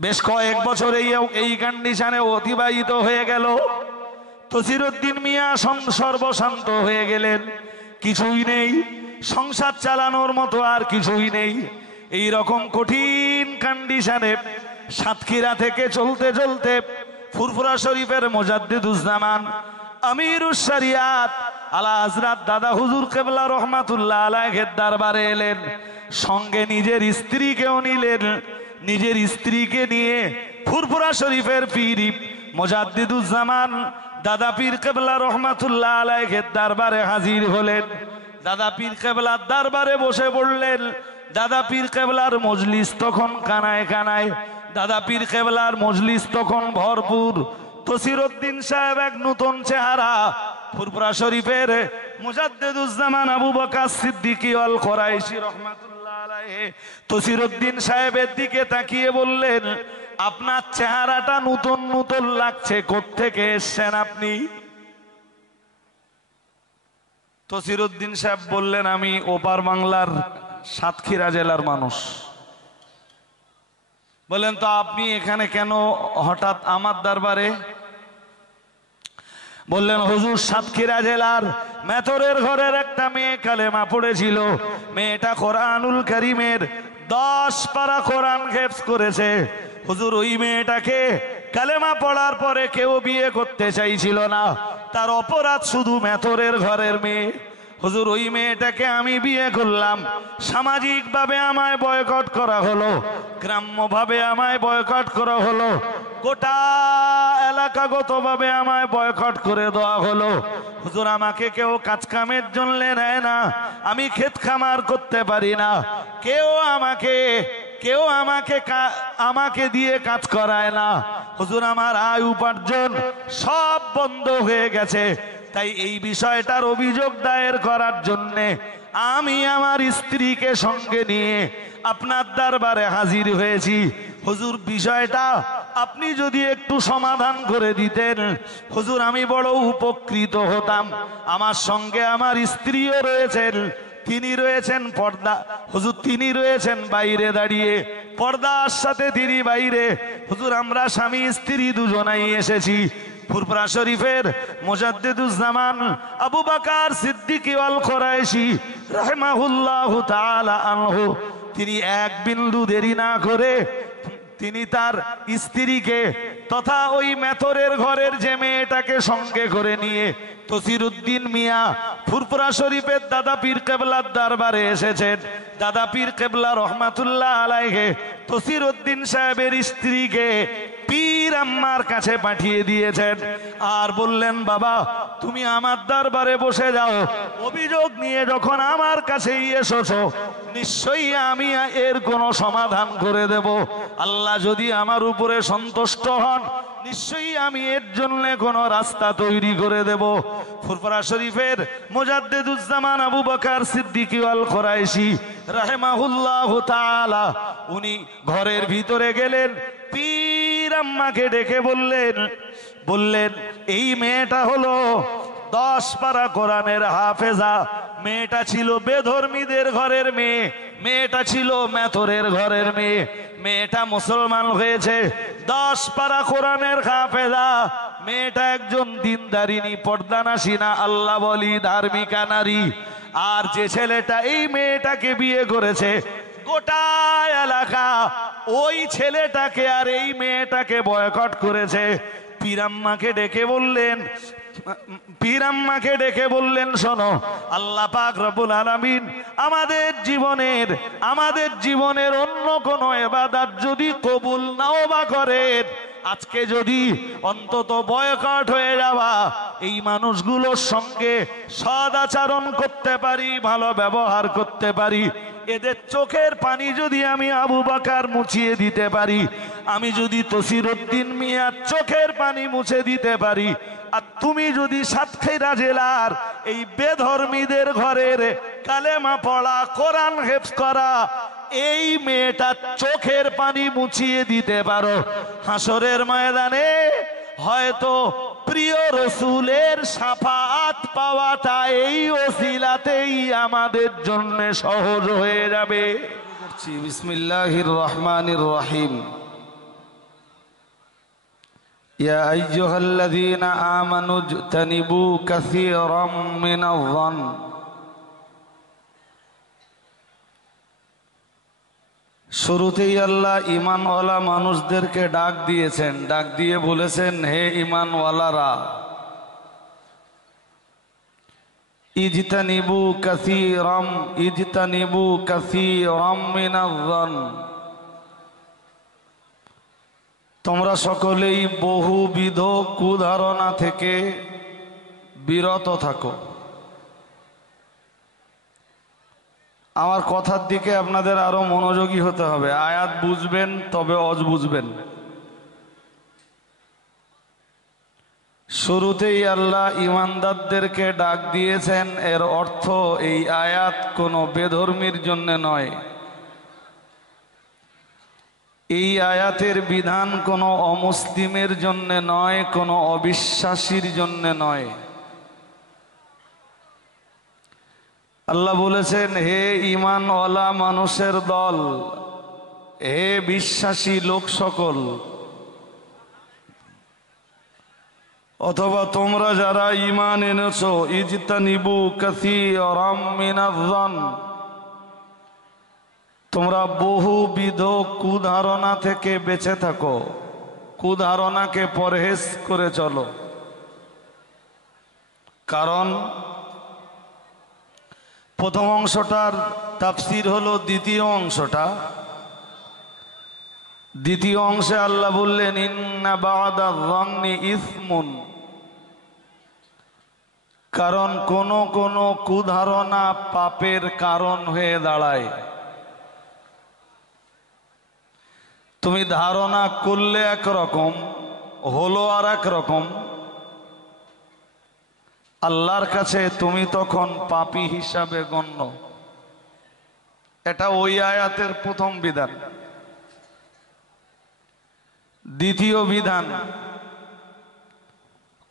বেশ কয়েক বছর এই কন্ডিশনে অতিবাহিত হয়ে গেল। তসিরউদ্দিন মিয়া সর্বশান্ত হয়ে গেলেন, কিছুই নেই, সংসার চালানোর মতো আর কিছুই নেই। এই রকম কঠিন কন্ডিশনে সাতক্ষীরা থেকে চলতে চলতে ফুরফুরা শরীফের মুজাদ্দিদুজ্জামান আমিরুশ শরিয়াত আলা হযরত দাদা হুজুর কিবলা রহমাতুল্লাহ আলাইহির দরবারে এলেন। সঙ্গে নিজের স্ত্রীকেও নিলেন। নিজের স্ত্রীকে নিয়ে ফুরফুরা শরীফের পীর মুজাদ্দিদুজ্জামান দাদা পীর কিবলা রহমাতুল্লাহ আলাইহির দরবারে হাজির হলেন। দাদা পীর কিবলার দরবারে বসে পড়লেন। দাদা পীর কিবলার মজলিস তখন কানায় কানায়, দাদা পীর কিবলার মজলিস তখন ভরপুর। তসিরউদ্দিন সাহেব এক নতুন চেহারা, ফুরফুরা শরীফের মুজাদ্দিদুজ্জামান আবু বকর সিদ্দিকী আল কুরাইশি রহমাতুল্লাহ আলাইহি তসিরউদ্দিন সাহেবের দিকে তাকিয়ে বললেন, আপনার চেহারাটা নতুন নতুন লাগছে, কোত্থেকে এসেছেন আপনি? তসিরউদ্দিন সাহেব বললেন, আমি ওপার বাংলার সাতক্ষীরা জেলার মানুষ। বলেন, তো আপনি এখানে কেন হঠাৎ আমার দরবারে? বললেন, হুজুর, সাতক্ষীরা জেলার মেথরের ঘরের একটা মেয়ে কালেমা পড়েছিল। মেয়েটা কোরআনুল কারীমের 10 পারা কোরআন হেফজ করেছে। হুজুর, ওই মেয়েটাকে কালেমা পড়ার পরে কেউ বিয়ে করতে চাইছিল না। তার অপরাধ শুধু মেথরের ঘরের মেয়ে। হুজুর, ওই মেয়েটাকে আমি বিয়ে করলাম। সামাজিকভাবে আমায় বয়কট করা হলো, গ্রাম্যভাবে আমায় বয়কট করা হলো, গোটা এলাকাগতভাবে আমায় বয়কট করে দেওয়া হলো। হুজুর, আমাকে কেউ কাজ কামের জন্য নেয় না, আমি ক্ষেত খামার করতে পারি না, কেউ আমাকে দিয়ে কাজ করায় না। হুজুর, আমার আয় উপার্জন সব বন্ধ হয়ে গেছে। তাই এই বিষয়টার অভিযোগ দায়ের করার জন্যে আমি আমার স্ত্রীকে সঙ্গে নিয়ে আপনার দরবারে হাজির হয়েছি। হুজুর, বিষয়টা আপনি যদি একটু সমাধান করে দিতেন, হুজুর, আমি বড় উপকৃত হতাম। আমার সঙ্গে আমার স্ত্রীও রয়েছেন, তিনি রয়েছেন পর্দা, হুজুর, তিনি রয়েছেন বাইরে দাঁড়িয়ে, পর্দার সাথে তিনি বাইরে। হুজুর, আমরা স্বামী স্ত্রী দুজনাই এসেছি ফুরফুরা শরীফের মুজাদ্দিদুজ্জামান আবু বকর সিদ্দিকী আল কুরাইশি রাহিমাহুল্লাহু তাআলা আনহু। তিনি এক বিন্দু দেরি না করে তিনি তার স্ত্রীকে তথা ওই মেথরের ঘরের যে মেয়েটাকে সঙ্গে করে নিয়ে তসিরউদ্দিন মিয়া ফুরফুরা শরীফের দাদা পীর কিবলার দরবারে এসেছেন। দাদা পীর কিবলা রহমাতুল্লাহ আলাইহি তসিরউদ্দিন সাহেবের স্ত্রীকে পীর আম্মার কাছে পাঠিয়ে দিয়েছেন আর বললেন, বাবা, তুমি আমার দরবারে বসে যাও। অভিযোগ নিয়ে যখন আমার কাছেই এসেছো, নিশ্চয়ই আমি এর কোনো সমাধান করে দেব। আল্লাহ যদি আমার উপরে সন্তুষ্ট হন, নিশ্চয়ই আমি এর জন্য কোনো রাস্তা তৈরি করে দেব। ফুরফুরা শরীফের মুজাদ্দিদুজ্জামান আবু বকর সিদ্দিকী আল কুরাইশি রাহিমাহুল্লাহু তাআলা উনি ঘরের ভিতরে গেলেন, পীর আম্মাকে ডেকে বললেন, এই মেয়েটা হলো 10 পারা কোরআনের হাফেজা। মেয়েটা ছিল বেধর্মীদের ঘরের মেয়ে, মেয়েটা ছিল মেথরের ঘরের মেয়ে। মেয়েটা মুসলমান হয়েছে, 10 পারা কোরআনের হাফেজা। মেয়েটা একজন দিনদারিনী, পর্দানাসীনা, আল্লাহ বলি ধার্মিকা নারী। আর যে ছেলেটা এই মেয়েটাকে বিয়ে করেছে, গোটা এলাকা ওই ছেলেটাকে আর এই মেয়েটাকে বয়কট করেছে। পীর আম্মাকে ডেকে বললেন, শোনো, আল্লাহ পাক রব্বুল আলামিন আমাদের জীবনের অন্য কোনো ইবাদত যদি কবুল নাও বা করেন, আজকে যদি অন্তত বয়কট হয়ে যাওয়া এই মানুষগুলোর সঙ্গে সদাচরণ করতে পারি, ভালো ব্যবহার করতে পারি, এদের চোখের পানি যদি আমি আবু বকর মুছিয়ে দিতে পারি, আমি যদি তসিরউদ্দিন মিয়ার চোখের পানি মুছে দিতে পারি, আর তুমি যদি সাতক্ষীরা জেলার এই বেধর্মীদের ঘরের কালেমা পড়া, কোরআন হেফজ করা এই মেয়েটার চোখের পানি মুছিয়ে দিতে পারো, হাসরের ময়দানে হয়তো প্রিয় রসুলের শাফাআত পাওয়াটা এই ওসিলাতেই আমাদের জন্য সহজ হয়ে যাবে। বিসমিল্লাহির রহমানির রহিম। ইয়া আইয়ুহাল্লাযীনা আমানু ইজতানিবু কাসীরাম মিনায-যন্ন। শুরুতেই আল্লাহ ঈমানওয়ালা মানুষদেরকে ডাক দিয়েছেন, ডাক দিয়ে বলেছেন, হে ঈমানওয়ালারা, ইজতানিবু কাসীরাম মিনায-যন্ন। তোমরা সকলেই বহুবিধ কুধারণা থেকে বিরত থাকো। আমার কথার দিকে আপনাদের আরো মনোযোগী হতে হবে। আয়াত বুঝবেন তবে অজ বুঝবেন। শুরুতেই আল্লাহ ঈমানদারদেরকে ডাক দিয়েছেন, এর অর্থ এই আয়াত কোনো বেধর্মীর জন্য নয়। এই আয়াতের বিধান কোনো অমুসলিমের জন্য নয়, কোনো অবিশ্বাসীর জন্য নয়। আল্লাহ বলেছেন, হে ঈমানওয়ালা মানুষের দল, হে বিশ্বাসী লোক সকল, অথবা তোমরা যারা ঈমান এনেছো, ইজতানিবু কাসীরাম মিনায-যন্ন, তোমরা বহুবিধ কুধারণা থেকে বেঁচে থাকো, কুধারণাকে পরহেজ করে চলো। কারণ প্রথম অংশটার তাফসীর হলো দ্বিতীয় অংশটা। দ্বিতীয় অংশে আল্লাহ বললেন, ইন্না বা'দা-যন্নি ইসমুন। কারণ কোন কোন কুধারণা পাপের কারণ হয়ে দাঁড়ায়। তুমি ধারণা করলে একরকম, হলো আর এক রকম, আল্লাহর কাছে তুমি তখন পাপী হিসাবে গণ্য। এটা ওই আয়াতের প্রথম বিধান। দ্বিতীয় বিধান,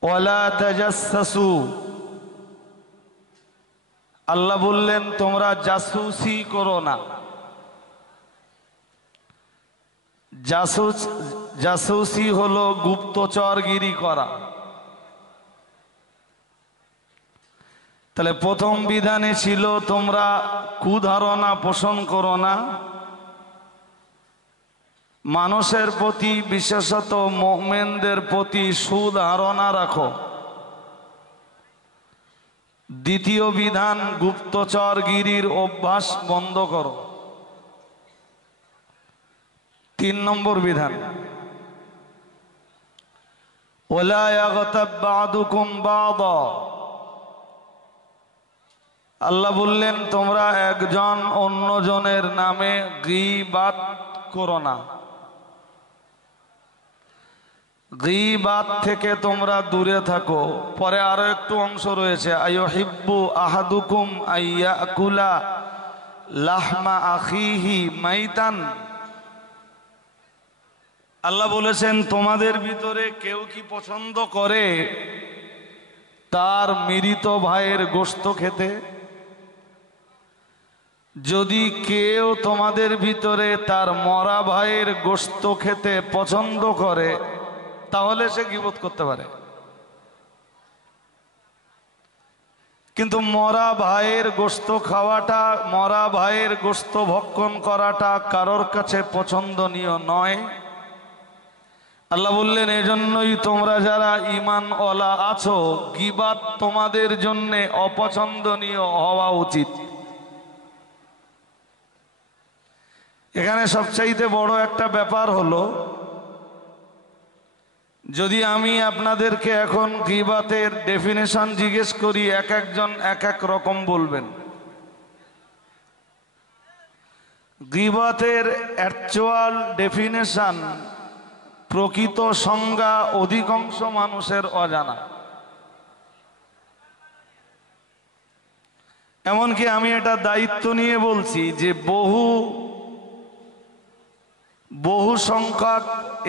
ওয়ালা তাজাসসু। আল্লাহ বললেন, তোমরা জাসুসি করো না। জাসুসি হলো গুপ্তচরগিরি করা। তাহলে প্রথম বিধানে ছিল তোমরা কুধারণা পোষণ করো না, মানুষের প্রতি বিশেষত মুমিনদের প্রতি সুধারণা রাখো। দ্বিতীয় বিধান, গুপ্তচরগিরির অভ্যাস বন্ধ করো। তিন নম্বর বিধান, ওয়ালা ইয়াগতাব বা'দুকুম বা'দা। আল্লাহ বললেন, তোমরা একজন অন্যজনের নামে গীবাত করো না। গীবাত থেকে তোমরা দূরে থাকো। পরে আরো একটু অংশ রয়েছে, আইয়ুহিব্বু আহাদুকুম আইয়াকুলা লাহমা আখিহি মাইতান। আল্লাহ বলেছেন, তোমাদের ভিতরে কেউ কি পছন্দ করে তার মৃত ভাইয়ের গোশত খেতে? যদি কেউ তোমাদের ভিতরে তার মরা ভাইয়ের গোশত খেতে পছন্দ করে, তাহলে সে গীবত করতে পারে। কিন্তু মরা ভাইয়ের গোশত খাওয়াটা, মরা ভাইয়ের গোশত ভক্ষণ করাটা কারোর কাছে পছন্দনীয় নয়। আল্লাহ বললেন, এজন্যই তোমরা যারা ঈমানওয়ালা আছো, গীবাত তোমাদের জন্য অপছন্দনীয় হওয়া উচিত। এখানে সবচাইতে বড় একটা ব্যাপার হলো, যদি আমি আপনাদেরকে এখন গীবাতের ডেফিনেশন জিজ্ঞেস করি, এক একজন এক এক রকম বলবেন। গীবাতের অ্যাকচুয়াল ডেফিনেশন, প্রকৃত সংজ্ঞা অধিকাংশ মানুষের অজানা। এমনকি আমি এটা দায়িত্ব নিয়ে বলছি যে বহু সংখ্যক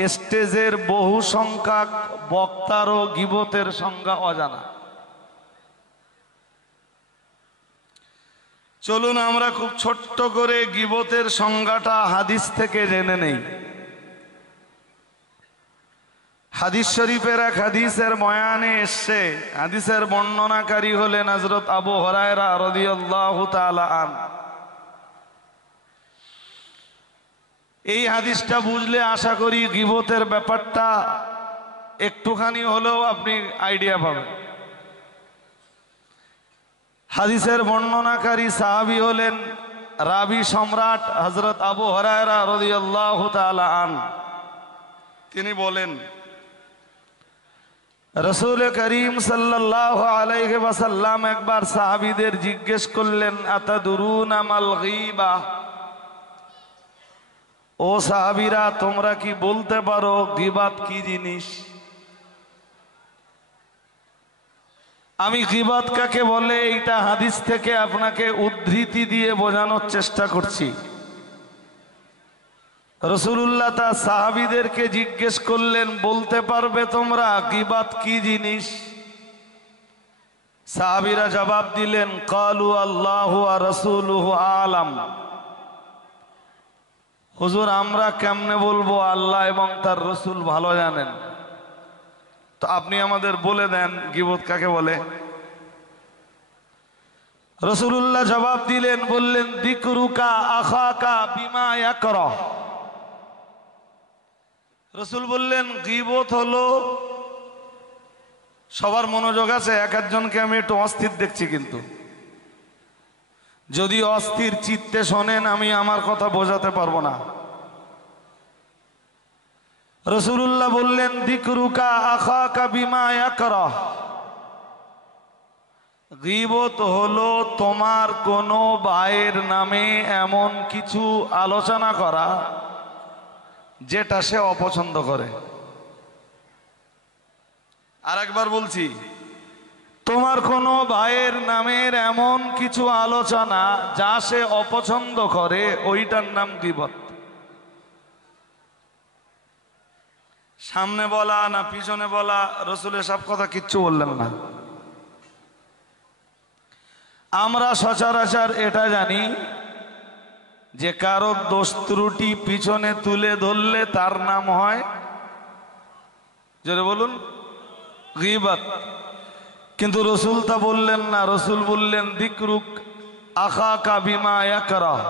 স্টেজের বহু সংখ্যক বক্তারও গীবতের সংজ্ঞা অজানা। চলুন আমরা খুব ছোট্ট করে গীবতের সংজ্ঞাটা হাদিস থেকে জেনে নেই। হাদিস শরীফের এক হাদিসের বয়ানে এসছে, হাদিসের বর্ণনাকারী হলেন হযরত আবু হুরায়রা রাদিয়াল্লাহু তাআলা আনহু। এই হাদিসটা বুঝলে আশা করি গীবতের ব্যাপারটা একটুখানি হলেও আপনি আইডিয়া পাবেন। হাদিসের বর্ণনাকারী সাহাবী হলেন রাবি সম্রাট হযরত আবু হুরায়রা রাদিয়াল্লাহু তাআলা আনহু। তিনি বলেন, রাসূল করিম সাল্লাল্লাহু আলাইহি ওয়াসাল্লাম একবার সাহাবীদের জিজ্ঞেস করলেন, আতাদুরুনা মাল গীবা, ও সাহাবীরা তোমরা কি বলতে পারো গীবাত কি জিনিস? আমি গীবাত কাকে বলে এইটা হাদিস থেকে আপনাকে উদ্ধৃতি দিয়ে বোঝানোর চেষ্টা করছি। রাসূলুল্লাহ তা সাহাবীদেরকে জিজ্ঞেস করলেন, বলতে পারবে তোমরা গীবাত কি জিনিস? সাহাবীরা জবাব দিলেন, ক্বালু আল্লাহু ওয়া রাসূলুহু আলাম। হুজুর আমরা কেমনে বলবো, আল্লাহ এবং তার রাসূল ভালো জানেন, তো আপনি আমাদের বলে দেন গীবত কাকে বলে। রাসূলুল্লাহ জবাব দিলেন, বললেন, যিকরুকা আখাকা বিমা ইয়াকরাহ। রাসূল বললেন, গীবত হলো, সবার মনোযোগ আছে, এক একজনকে আমি একটু অস্থির দেখছি, কিন্তু যদি অস্থির চিত্তে শোনেন আমি আমার কথা বোঝাতে পারবো না। রাসূলুল্লাহ বললেন, যিকরুকা আখাকা বিমা ইয়াকরাহ। গীবত হলো তোমার কোনো ভাইয়ের নামে এমন কিছু আলোচনা করা যেটা সে অপছন্দ করে। আরেকবার বলছি, তোমার কোনো ভাইয়ের নামের এমন কিছু আলোচনা যা সে অপছন্দ করে, ওইটার নাম গীবত। সামনে বলা না পিছনে বলা, রাসূল এসব কথা কিচ্ছু বললেন না। আমরা সচরাচর এটা জানি যে কারো দোষ ত্রুটি পিছনে তুলে ধরলে তার নাম হয়, জোরে বলুন, গীবত। কিন্তু রাসূল তা বললেন না। রাসূল বললেন, যিকরুক আখাকা বিমা ইয়াকরাহ।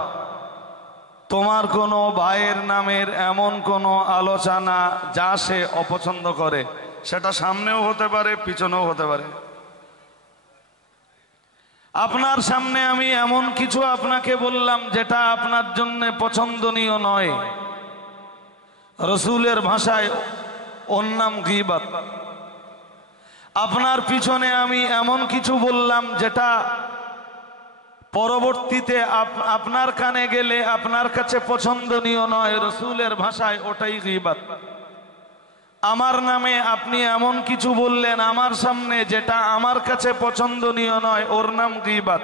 তোমার কোনো ভাইয়ের নামের এমন কোনো আলোচনা যা সে অপছন্দ করে, সেটা সামনেও হতে পারে পিছনেও হতে পারে। আপনার সামনে আমি এমন কিছু আপনাকে বললাম যেটা আপনার জন্য পছন্দনীয় নয়, রাসূলের ভাষায় ওর নাম গীবত। আপনার পিছনে আমি এমন কিছু বললাম যেটা পরবর্তীতে আপনার কানে গেলে আপনার কাছে পছন্দনীয় নয়, রাসূলের ভাষায় ওটাই গীবত। আমার নামে আপনি এমন কিছু বললেন আমার সামনে যেটা আমার কাছে পছন্দনীয় নয়, ওর নাম গীবত।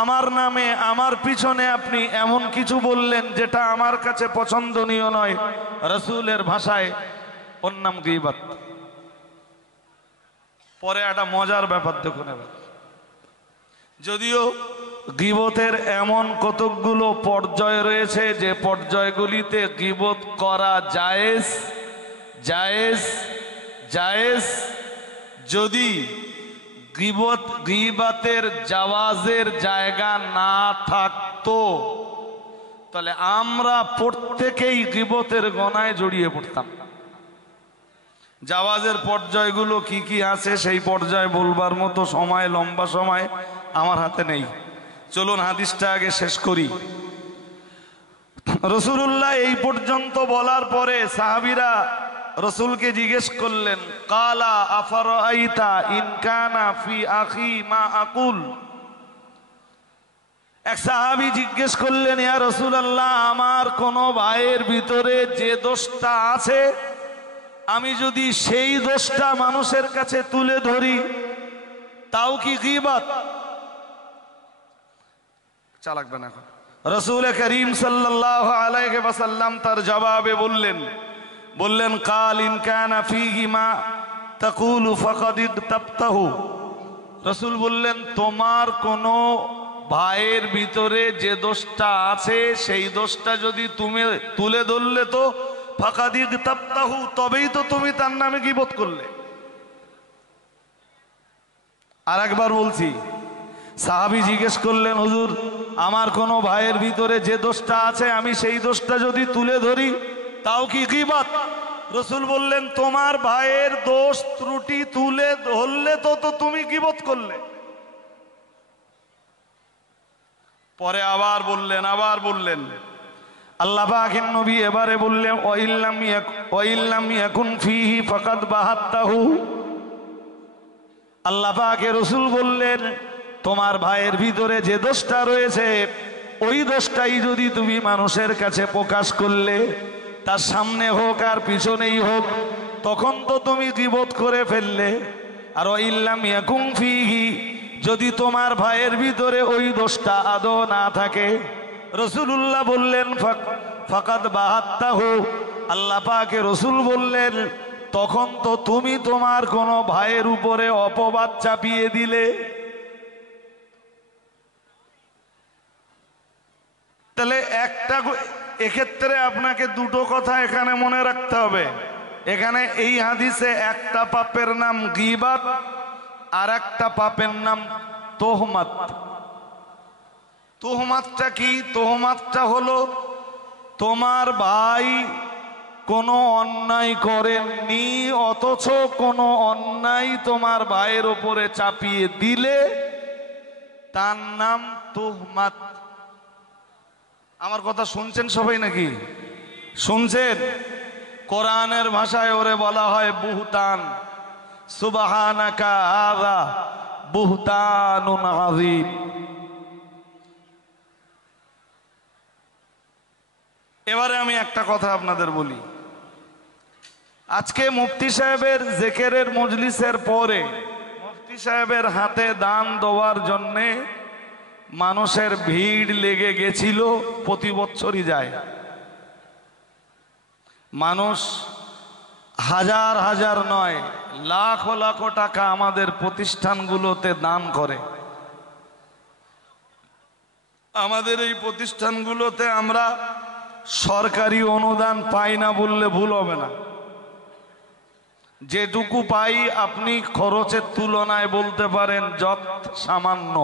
আমার নামে আমার পিছনে আপনি এমন কিছু বললেন যেটা আমার কাছে পছন্দনীয় নয়, রাসূলের ভাষায় ওর নাম গীবত। পরে একটা মজার ব্যাপার দেখুন এবার। যদিও গীবতের এমন কতকগুলো পর্যায় রয়েছে যে পর্যায়গুলিতে গীবত করা জায়েজ জায়েজ জায়েজ। যদি গীবতের জাওয়াজের জায়গা না থাকতো তাহলে আমরা প্রত্যেকেই গীবতের গোনায় জড়িয়ে পড়তাম। জাওয়াজের পর্যায়গুলো কি কি আছে সেই পর্যায় বলবার মতো সময়, লম্বা সময় আমার হাতে নেই। চলুন হাদিসটা আগে শেষ করি। রাসূলুল্লাহ এই পর্যন্ত বলার পরে সাহাবীরা রাসূলকে জিজ্ঞেস করলেন, কালা আফারাইতা ইন কানা ফি আখি মা আকুল। এক সাহাবী জিজ্ঞেস করলেন, ইয়া রাসূলুল্লাহ, আমার কোন ভাইয়ের ভিতরে যে দোষটা আছে আমি যদি সেই দোষটা মানুষের কাছে তুলে ধরি তাও কি গীবত? চালাকবে না। রাসূল করিম সাল্লাল্লাহু আলাইহি ওয়াসাল্লাম তার জবাবে বললেন কাল ইন কানা ফীহি মা তাকুলু ফাকাদ ইগতাবতাহু। রাসূল বললেন, তোমার কোনো ভাইয়ের ভিতরে যে দোষটা আছে সেই দোষটা যদি তুমি তুলে ধরলে তো ফাকাদ ইগতাবতাহু, তবেই তো তুমি তার নামে গীবত করলে। আর একবার বলছি, সাহাবী জিজ্ঞেস করলেন, হুজুর আমার কোনো ভাইয়ের ভিতরে যে দোষটা আছে আমি সেই দোষটা যদি তুলে ধরি তাও কি গীবত? রাসূল বললেন, তোমার ভাইয়ের দোষ ত্রুটি তুলে ধরলে তো তুমি গীবত করলে। পরে আবার বললেন আল্লাহ পাকের নবী এবারে বললেন, ওয়াইল্লাম ইয়াকুন ফীহি ফাকাদ বাহাত্তাহু। আল্লাহ পাকের রাসূল বললেন, তোমার ভাইয়ের ভিতরে যে দোষটা রয়েছে ওই দোষটাই যদি তুমি মানুষের কাছে প্রকাশ করলে, তার সামনে হোক আর পিছনেই হোক, তখন তো তুমি গীবত করে ফেললে। আর ওয়াইল্লাম ইয়াকুন ফীহি, যদি তোমার ভাইয়ের ভিতরে ওই দোষটা আদৌ না থাকে, রাসূলুল্লাহ বললেন ফাকাদ বাহাত্তাহু, আল্লাহ পাকের রাসূল বললেন তখন তো তুমি তোমার কোনো ভাইয়ের উপরে অপবাদ চাপিয়ে দিলে। তাহলে এক্ষেত্রে আপনাকে দুটো কথা এখানে মনে রাখতে হবে। এখানে এই হাদিসে একটা পাপের নাম গীবত, আর একটা পাপের নাম তোহমাত। তোহমাতটা কি? তোহমাতটা হলো তোমার ভাই কোনো অন্যায় করেননি অথচ কোনো অন্যায় তোমার ভাইয়ের উপরে চাপিয়ে দিলে, তার নাম তোহমাত। আমার কথা শুনছেন সবাই নাকি? শুনছেন? কোরআনের ভাষায় ওরে বলা হয় বুহতান। সুবহানাকা হাযা বুহতানুন আযীম। এবারে আমি একটা কথা আপনাদের বলি। আজকে মুফতি সাহেবের জিকিরের মজলিসের পরে মুফতি সাহেবের হাতে দান দেওয়ার জন্যে মানুষের ভিড় লেগে গেছিল। প্রতি বছরই যায় মানুষ, হাজার হাজার নয় লাখ লাখ টাকা আমাদের প্রতিষ্ঠানগুলোতে দান করে। আমাদের এই প্রতিষ্ঠানগুলোতে আমরা সরকারি অনুদান পাই না বললে ভুল হবে না। যেটুকু পাই আপনি খরচের তুলনায় বলতে পারেন যত সামান্য।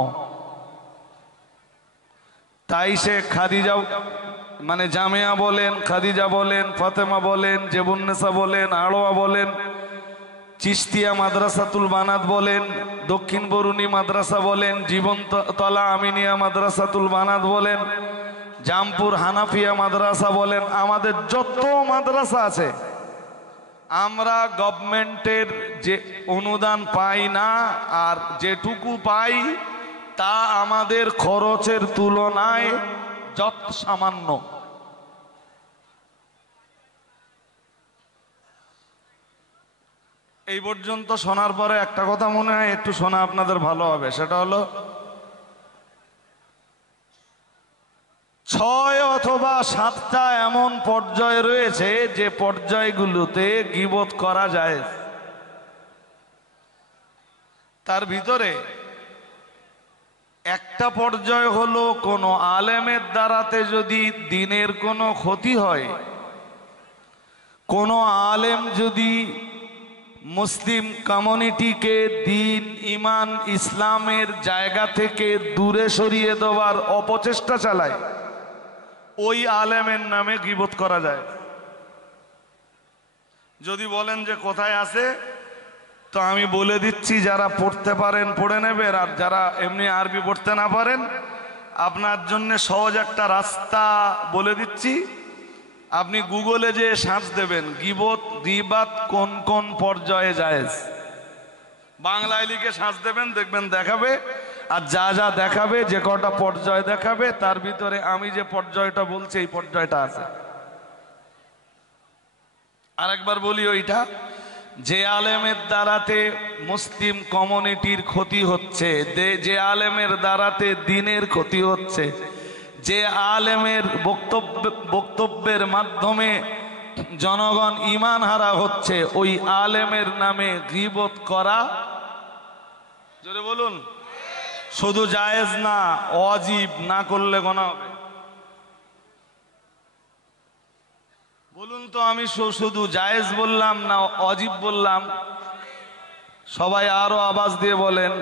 তাই সে খাদিজা মানে জামিয়া বলেন, খাদিজা বলেন, ফাতেমা বলেন, জেবুন্নেসা বলেন, আড়োয়া বলেন, চিস্তিয়া মাদ্রাসাতুল বানাত বলেন, দক্ষিণ বরুণী মাদ্রাসা বলেন, জীবনতলা আমিনিয়া মাদ্রাসাতুল বানাত বলেন, জামপুর হানাফিয়া মাদ্রাসা বলেন, আমাদের যত মাদ্রাসা আছে আমরা গভর্নমেন্টের যে অনুদান পাই না, আর যেটুকু পাই তা আমাদের খরচের তুলনায় যত সামান্য। এই পর্যন্ত শোনার পরে একটা কথা মনে হয় একটু শোনা আপনাদের ভালো হবে। সেটা হলো ৬ অথবা ৭টা এমন পর্যায় রয়েছে যে পর্যায়গুলোতে গীবত করা যায়। তার ভিতরে একটা পর্যায় হলো কোনো আলেমের দ্বারাতে যদি দিনের কোনো ক্ষতি হয়, কোনো আলেম যদি মুসলিম কমিউনিটিকে দিন, ইমান, ইসলামের জায়গা থেকে দূরে সরিয়ে দেওয়ার অপচেষ্টা চালায়, ওই আলেমের নামে গীবত করা যায়। যদি বলেন যে কোথায় আছে, তো আমি বলে দিচ্ছি, যারা পড়তে পারেন পড়ে নেবেন, আর যারা এমনি আরবি পড়তে না পারেন আপনার জন্য সহজ একটা রাস্তা বলে দিচ্ছি। আপনি গুগলে যে সার্চ দেবেন গীবত কোন কোন পর্যায়ে জায়েজ, বাংলায় লিখে সার্চ দেবেন, দেখবেন দেখাবে। আর যা যা দেখাবে, যে কটা পর্যায় দেখাবে তার ভিতরে আমি যে পর্যায়টা বলছি এই পর্যায়টা আছে। আরেকবার বলি, ওইটা যে আলেমের দ্বারাতে মুসলিম কমিউনিটির ক্ষতি হচ্ছে, যে আলেমের দ্বারাতে দিনের ক্ষতি হচ্ছে, যে আলেমের বক্তব্যের মাধ্যমে জনগণ ঈমান হারা হচ্ছে, ওই আলেমের নামে গীবত করা, জোরে বলুন, শুধু জায়েজ না, ওয়াজিব, না করলে গুনাহ হবে। বলুন তো, আমি শুধু জায়েজ বললাম না অজিব বললাম? সবাই আরো আওয়াজ দিয়ে বলেন।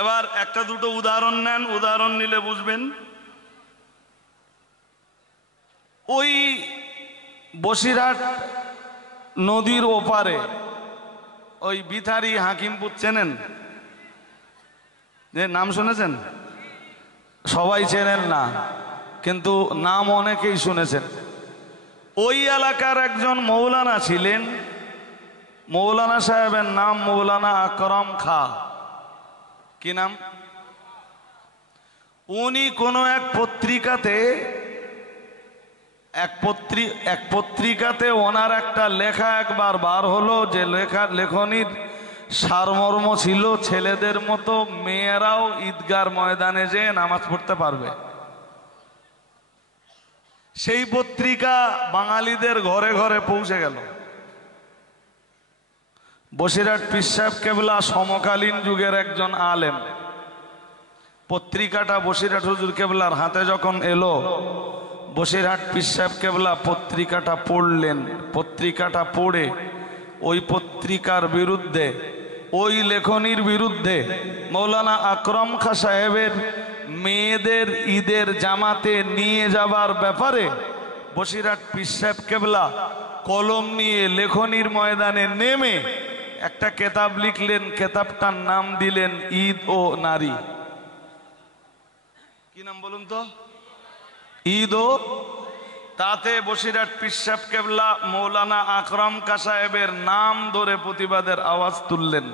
এবার একটা দুটো উদাহরণ নেন, উদাহরণ নিলে বুঝবেন। ওই বসিরহাট নদীর ওপারে ওই বিথারি হাকিমপুর চেনেন? যে নাম শুনেছেন? সবাই চেনেন না, কিন্তু নাম অনেকেই শুনেছেন। ওই এলাকার একজন মৌলানা ছিলেন, মৌলানা সাহেবের নাম মৌলানা আকরম খা। কি নাম? উনি কোনো এক পত্রিকাতে ওনার একটা লেখা একবার বার হলো, যে লেখনির সারমর্ম ছিল ছেলেদের মতো মেয়েরাও ঈদগার ময়দানে যেয়ে নামাজ পড়তে পারবে। সেই পত্রিকা বাঙালিদের ঘরে ঘরে পৌঁছে গেল। বসিরহাট পীর সাহেব কেবলা সমকালীন যুগের একজন আলেম। পত্রিকাটা বসিরহাট হুজুর কেবলার হাতে যখন এলো, বসিরহাট পীর সাহেব কেবলা পত্রিকাটা পড়লেন। পত্রিকাটা পড়ে ওই পত্রিকার বিরুদ্ধে, ওই লেখনির বিরুদ্ধে মৌলানা আকরম খা সাহেবের মেয়েদের ঈদের জামাতে নিয়ে যাবার ব্যাপারে বসিরহাট পীর সাহেব কেবলা কলম নিয়ে লেখনির ময়দানে নেমে একটা কেতাব লিখলেন। কেতাবটার নাম দিলেন ঈদ ও নারী। কি নাম বলুন তো? ঈদ ও। তাতে বসিরহাট পীর সাহেব কেবলা মৌলানা আকরম খা সাহেবের নাম ধরে প্রতিবাদের আওয়াজ তুললেন।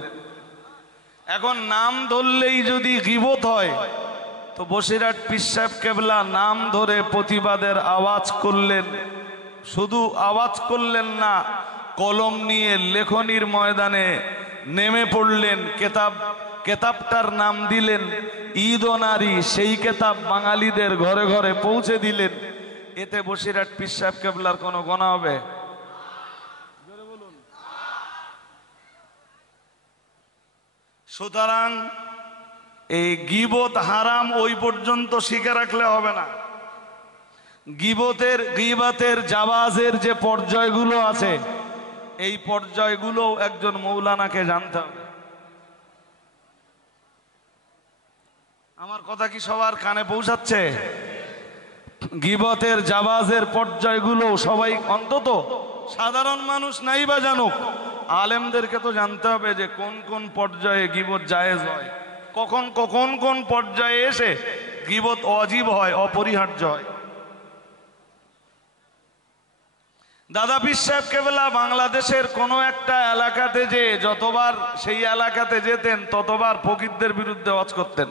এখন নাম ধরলেই যদি গীবত হয়, তো বসিরহাট পীর সাহেব কেবলা নাম ধরে প্রতিবাদের আওয়াজ করলেন। শুধু আওয়াজ করলেন না, কলম নিয়ে লেখনির ময়দানে নেমে পড়লেন। কেতাবটার নাম দিলেন ঈদ ও নারী। সেই কেতাব বাঙালিদের ঘরে ঘরে পৌঁছে দিলেন। এতে বসিরহাট পীর সাহেব কেবলার কোনো গোনা হবে? সুতরাং এই গীবত হারাম ওই পর্যন্ত শিখে রাখলে হবে না। গীবতের জাওয়াজের যে পর্যায়গুলো আছে, এই পর্যায়গুলো একজন মৌলানাকে জানতে হবে। আমার কথা কি সবার কানে পৌঁছাচ্ছে? গীবতের জাওয়াজের পর্যায়গুলো সবাই, অন্তত সাধারণ মানুষ নাই বা জানুক, আলেমদেরকে তো জানতে হবে যে কোন কোন পর্যায়ে গীবত জায়েজ হয়, কখন কোন পর্যায়ে এসে গীবত অজীব হয়, অপরিহার্য হয়। দাদা পীর সাহেব কেবলা বাংলাদেশের কোনো একটা এলাকাতে যে যতবার সেই এলাকাতে যেতেন ততবার ফকিরদের বিরুদ্ধে ওয়াজ করতেন।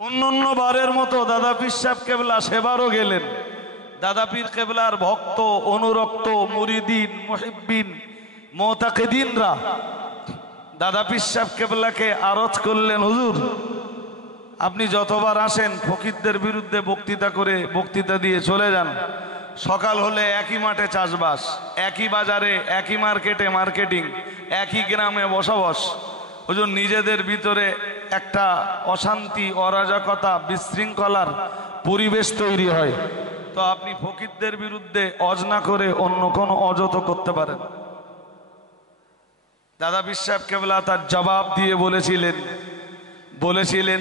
অন্য বারের মতো দাদা পীর সাহেব কেবলা সেবারও গেলেন। দাদা পীর কেবলার ভক্ত, অনুরক্ত, মুরিদিন, মুহিব্বিন, মুতাকিদিনরা দাদা পীর সাহেব কেবলাকে আরজ করলেন, হুজুর আপনি যতবার আসেন ফকিরদের বিরুদ্ধে বক্তৃতা দিয়ে চলে যান। সকাল হলে একই মাঠে চাষবাস, একই বাজারে, একই মার্কেটে মার্কেটিং, একই গ্রামে বসবাস। হুজুর নিজেদের ভিতরে একটা অশান্তি, অরাজকতা, বিশৃঙ্খলার পরিবেশ তৈরি হয়। তো আপনি ফকিরদের বিরুদ্ধে অজ না করে অন্য কোনো অজত করতে পারেন। দাদা পীর সাহেব কেবলা তার জবাব দিয়ে বলেছিলেন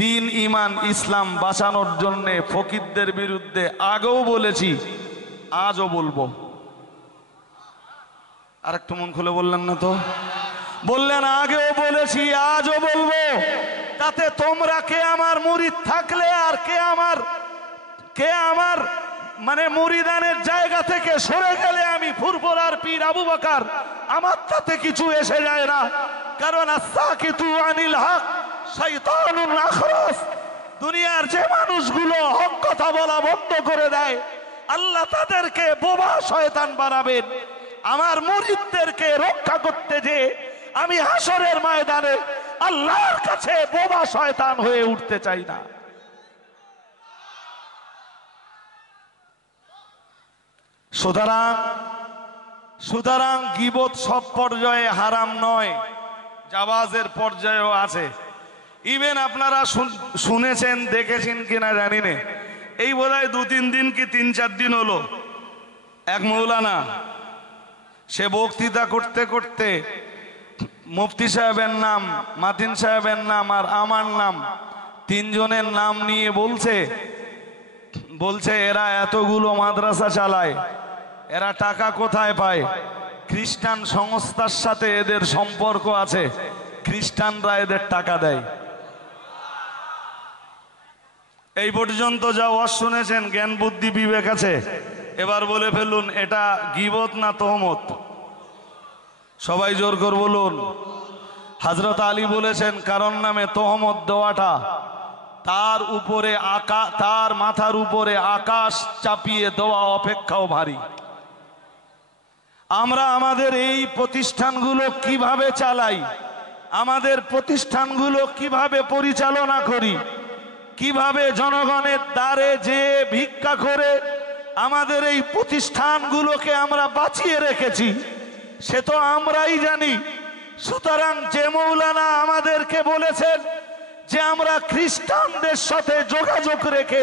দিন ইমান ইসলাম বাঁচানোর জন্য ফকিরদের বিরুদ্ধে আগেও বলেছি, আজও বলবো। আর একটু মন খুলে বললেন না তো? বললেন আগেও বলেছি, আজও বলবো। তাতে তোমরা কে আমার মুরিদ থাকলে আর কে আমার মানে মুরিদানের জায়গা থেকে সরে গেলে আমি ফুরফুরার পীর আবু বকর, আমার তাতে কিছু এসে যায় না। কারণ আস-সাকিতু আনিল হক শাইতানুন আখরাস। দুনিয়ার যে মানুষগুলো হক কথা বলা বন্ধ করে দেয়, আল্লাহ তাদেরকে বোবা শয়তান বানাবেন। আমার মুরিদদেরকে রক্ষা করতে যে আমি হাসরের ময়দানে আল্লাহর কাছে বোবা শয়তান হয়ে উঠতে চাই না। সুতরাং গীবত সব পর্যায়ে হারাম নয়, জাওয়াজের পর্যায়েও আছে। ইভেন আপনারা শুনেছেন দেখেছেন কিনা জানি না, এই বোধহয় 2-3 দিন কি 3-4 দিন হলো এক মৌলানা সে বক্তৃতা করতে করতে মুফতি সাহেবের নাম, মাতিন সাহেবের নাম আর আমার নাম, তিনজনের নাম নিয়ে বলছে এরা এতগুলো মাদ্রাসা চালায়, এরা টাকা কোথায় পায়, খ্রিস্টান সংস্থার সাথে এদের সম্পর্ক আছে, খ্রিস্টানরা এদের টাকা দেয়। এই পর্যন্ত যা ওয়াজ শুনেছেন, জ্ঞান বুদ্ধি বিবেক আছে, এবার বলে ফেলুন এটা গীবত না তহমত? সবাই জোর করে বলুন। হযরত আলী বলেছেন কারণ নামে তহমত দেওয়াটা তার মাথার উপরে আকাশ চাপিয়ে দেওয়া অপেক্ষাও ভারী। আমরা আমাদের এই প্রতিষ্ঠানগুলো কিভাবে চালাই, আমাদের প্রতিষ্ঠানগুলো কিভাবে পরিচালনা করি, কিভাবে জনগণের দ্বারে যে ভিক্ষা করে আমাদের এই প্রতিষ্ঠানগুলোকে আমরা বাঁচিয়ে রেখেছি সে তো আমরাই জানি। সুতরাং যে মৌলানা আমাদেরকে বলেছেন যে আমরা খ্রিস্টানদের সাথে যোগাযোগ রেখে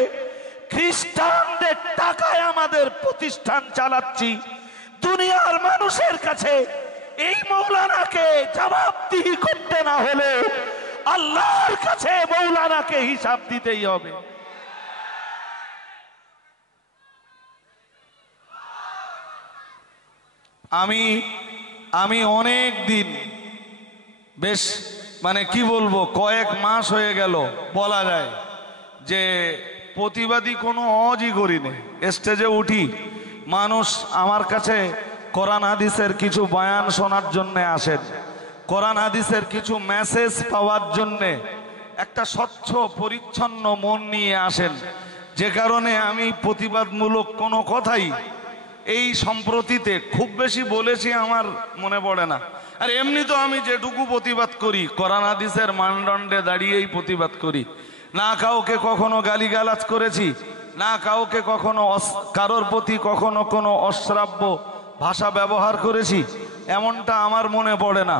খ্রিস্টানদের টাকায় আমাদের প্রতিষ্ঠান চালাচ্ছি, দুনিয়ার মানুষের কাছে এই মৌলানাকে জবাবদিহি করতে না হলে আল্লাহর কাছে মৌলানাকে হিসাব দিতেই হবে। আমি অনেক দিন, বেশ মানে কি বলবো, কয়েক মাস হয়ে গেল বলা যায় যে প্রতিবাদী কোনো অজই করিনি। স্টেজে উঠি, মানুষ আমার কাছে কোরআন হাদিসের কিছু বয়ান শোনার জন্য আসেন, কোরআন হাদিসের কিছু মেসেজ পাওয়ার জন্যে একটা স্বচ্ছ পরিচ্ছন্ন মন নিয়ে আসেন, যে কারণে আমি প্রতিবাদমূলক কোনো কথাই এই সম্প্রতিতে খুব বেশি বলেছি আমার মনে পড়ে না। আর এমনি তো আমি যেটুকু প্রতিবাদ করি কোরআন হাদিসের মানদণ্ডে দাঁড়িয়েই প্রতিবাদ করি, না কাউকে কখনো গালিগালাজ করেছি, না কাউকে কখনো কারোর প্রতি কখনো কোনো অশ্রাব্য ভাষা ব্যবহার করেছি, এমনটা আমার মনে পড়ে না।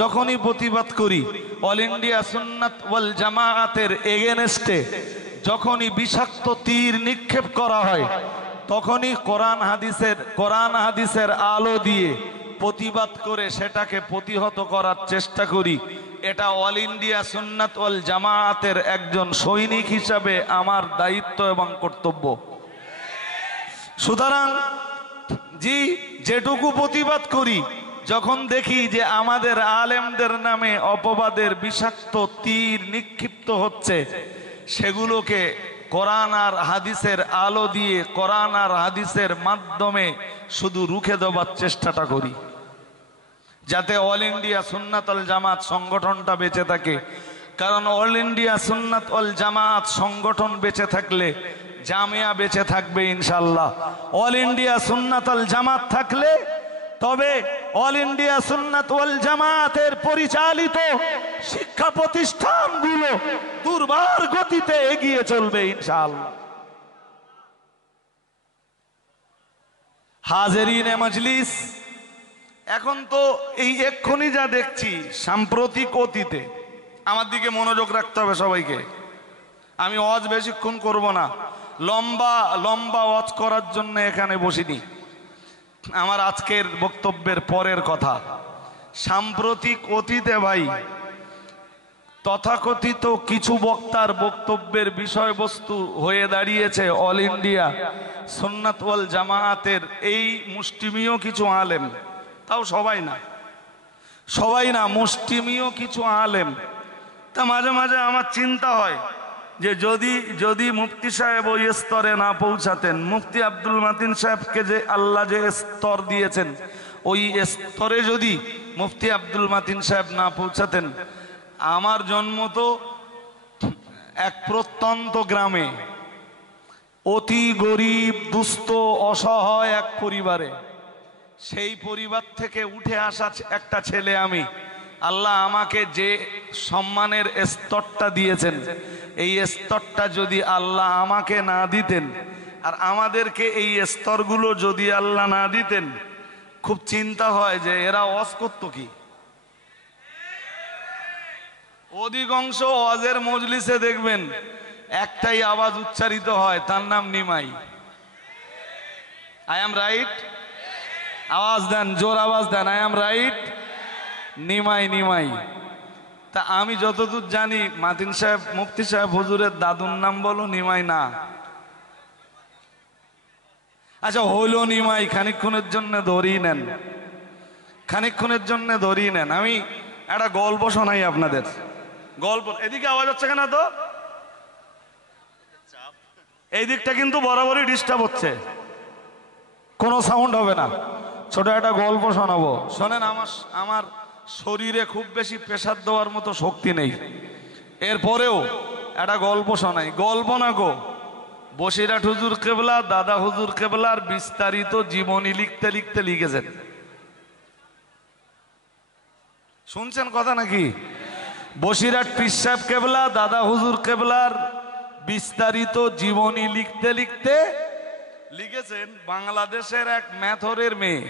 যখনই প্রতিবাদ করি অল ইন্ডিয়া সুন্নাত ওয়াল জামাআতের এগেনস্টে যখনই বিষাক্ত তীর নিক্ষেপ করা হয়, তখনই কোরআন হাদিসের আলো দিয়ে প্রতিবাদ করে সেটাকে প্রতিহত করার চেষ্টা করি। এটা অল ইন্ডিয়া সুন্নাত ওয়াল জামাআতের একজন সৈনিক হিসাবে আমার দায়িত্ব এবং কর্তব্য। সুতরাং যেটুকু প্রতিবাদ করি, যখন দেখি যে আমাদের আলেমদের নামে অপবাদের বিষাক্ত তীর নিক্ষিপ্ত হচ্ছে, সেগুলোকে কোরআন আর হাদিসের আলো দিয়ে কোরআন আর হাদিসের মাধ্যমে শুধু রুখে দেওয়ার চেষ্টাটা করি, যাতে অল ইন্ডিয়া সুন্নাত ওয়াল জামাত সংগঠনটা বেঁচে থাকে। কারণ অল ইন্ডিয়া সুন্নাত ওয়াল জামাত সংগঠন বেঁচে থাকলে জামিয়া বেঁচে থাকবে ইনশাআল্লাহ। অল ইন্ডিয়া সুন্নাত ওয়াল জামাত থাকলে তবে অল ইন্ডিয়া সুন্নাত ওয়াল জামাতের পরিচালিত শিক্ষা প্রতিষ্ঠানগুলো দুর্বার গতিতে এগিয়ে চলবে ইনশাআল্লাহ। হাজেরিনে মজলিস, এখন তো এই এক্ষুনি যা দেখছি সাম্প্রতিক অতীতে, আমার দিকে মনোযোগ রাখতে হবে সবাইকে। আমি ওয়াজ বেশিক্ষণ করব না, লম্বা ওয়াজ করার জন্য এখানে বসিনি। আমার আজকের বক্তব্যের পরের কথা, সাম্প্রতিক অতীতে ভাই তথাকথিত কিছু বক্তার বক্তব্যের বিষয়বস্তু হয়ে দাঁড়িয়েছে অল ইন্ডিয়া সুন্নাত ওয়াল জামাআতের এই মুষ্টিমীয় কিছু আলেম, তাও সবাই না মুষ্টিমীয় কিছু আলেম। তা মাঝে মাঝে আমার চিন্তা হয় যে যদি মুফতি সাহেব ওই স্তরে না পৌঁছাতেন, মুফতি আব্দুল মাতিন সাহেবকে যে আল্লাহ যে স্তর দিয়েছেন, ওই স্তরে যদি মুফতি আব্দুল মাতিন সাহেব না পৌঁছাতেন, আমার জন্ম তো এক প্রত্যন্ত গ্রামে, অতি গরিব দুস্থ অসহায় এক পরিবারে। সেই পরিবার থেকে উঠে আসা একটা ছেলে আমি। আল্লাহ আমাকে যে সম্মানের স্তরটা দিয়েছেন, এই স্তরটা যদি আল্লাহ আমাকে না দিতেন আর আমাদেরকে এই স্তরগুলো যদি আল্লাহ না দিতেন, খুব চিন্তা হয় যে এরা ওয়াজ করতো কি। অধিকাংশ ওয়াজের মজলিসে দেখবেন একটাই আওয়াজ উচ্চারিত হয়, তার নাম নিমাই। I am right? আওয়াজ দেন, জোর আওয়াজ দেন, I am right. Nimai Nimai. তা আমি যতদূর জানি মাতিন সাহেব, মুফতি সাহেব হুজুরের দাদুর নাম বলো নিমাই না? আচ্ছা হইলো নিমাই, খানিকক্ষণের জন্য ধরিয়ে নেন, খানিকক্ষণের জন্য ধরিয়ে নেন। আমি একটা গল্প শোনাই আপনাদের। গল্প, এদিকে আওয়াজ হচ্ছে কেন? তো এই দিকটা কিন্তু বরাবরই ডিস্টার্ব হচ্ছে, কোনো সাউন্ড হবে না। ছোট একটা গল্প শোনাবো, শোনেন। আমার শরীরে খুব বেশি প্রেসার দেওয়ার মতো শক্তি নেই, এরপরেও একটা গল্প শোনাই। গল্প না গো, বসিরহাট হুজুর কেবলা, দাদা হুজুর কেবলার বিস্তারিত জীবনী লিখতে লিখতে লিখেছেন। শুনছেন কথা নাকি? বসিরহাট পীর সাহেব কেবলা, দাদা হুজুর কেবলার বিস্তারিত জীবনী লিখতে লিখতে লিখেছেন বাংলাদেশের এক মেথরের মেয়ে।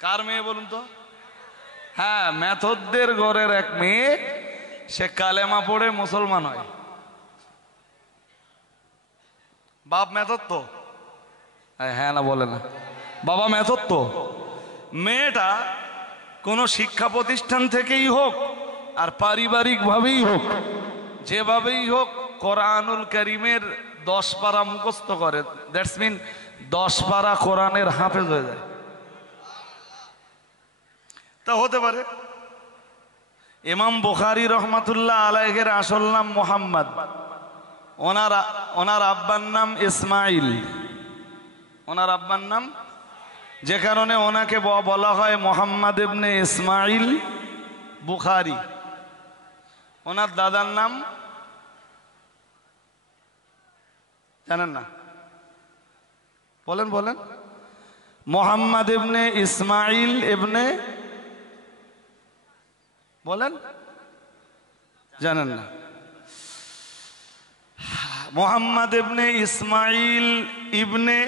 কার মেয়ে বলুন তো? হ্যাঁ, মেথরদের ঘরের এক মেয়ে। সে কালেমা পড়ে মুসলমান হয়। বাপ মেথর তো? হ্যাঁ না বলে না? বাবা মেথর তো। মেয়েটা কোনো শিক্ষা প্রতিষ্ঠান থেকেই হোক আর পারিবারিক ভাবেই হোক, যেভাবেই হোক কোরআনুল কারীমের 10 পারা মুখস্থ করে। দ্যাটস মিন 10 পারা কোরআনের হাফেজ হয়ে যায়। তা হতে পারে। ইমাম বুখারী রহমাতুল্লাহ আলাইহির আসল নাম মুহাম্মদ, ওনার আব্বার নাম ইসমাইল। ওনার আব্বার নাম, যে কারণে ওনাকে বলা হয় মুহাম্মদ ইবনে ইসমাইল বুখারী। ওনার দাদার নাম জানেন না? বলেন বলেন। মুহাম্মদ ইবনে ইসমাইল ইবনে, বলেন, জানেন না? মুহাম্মদ ইবনে ইসমাইল ইবনে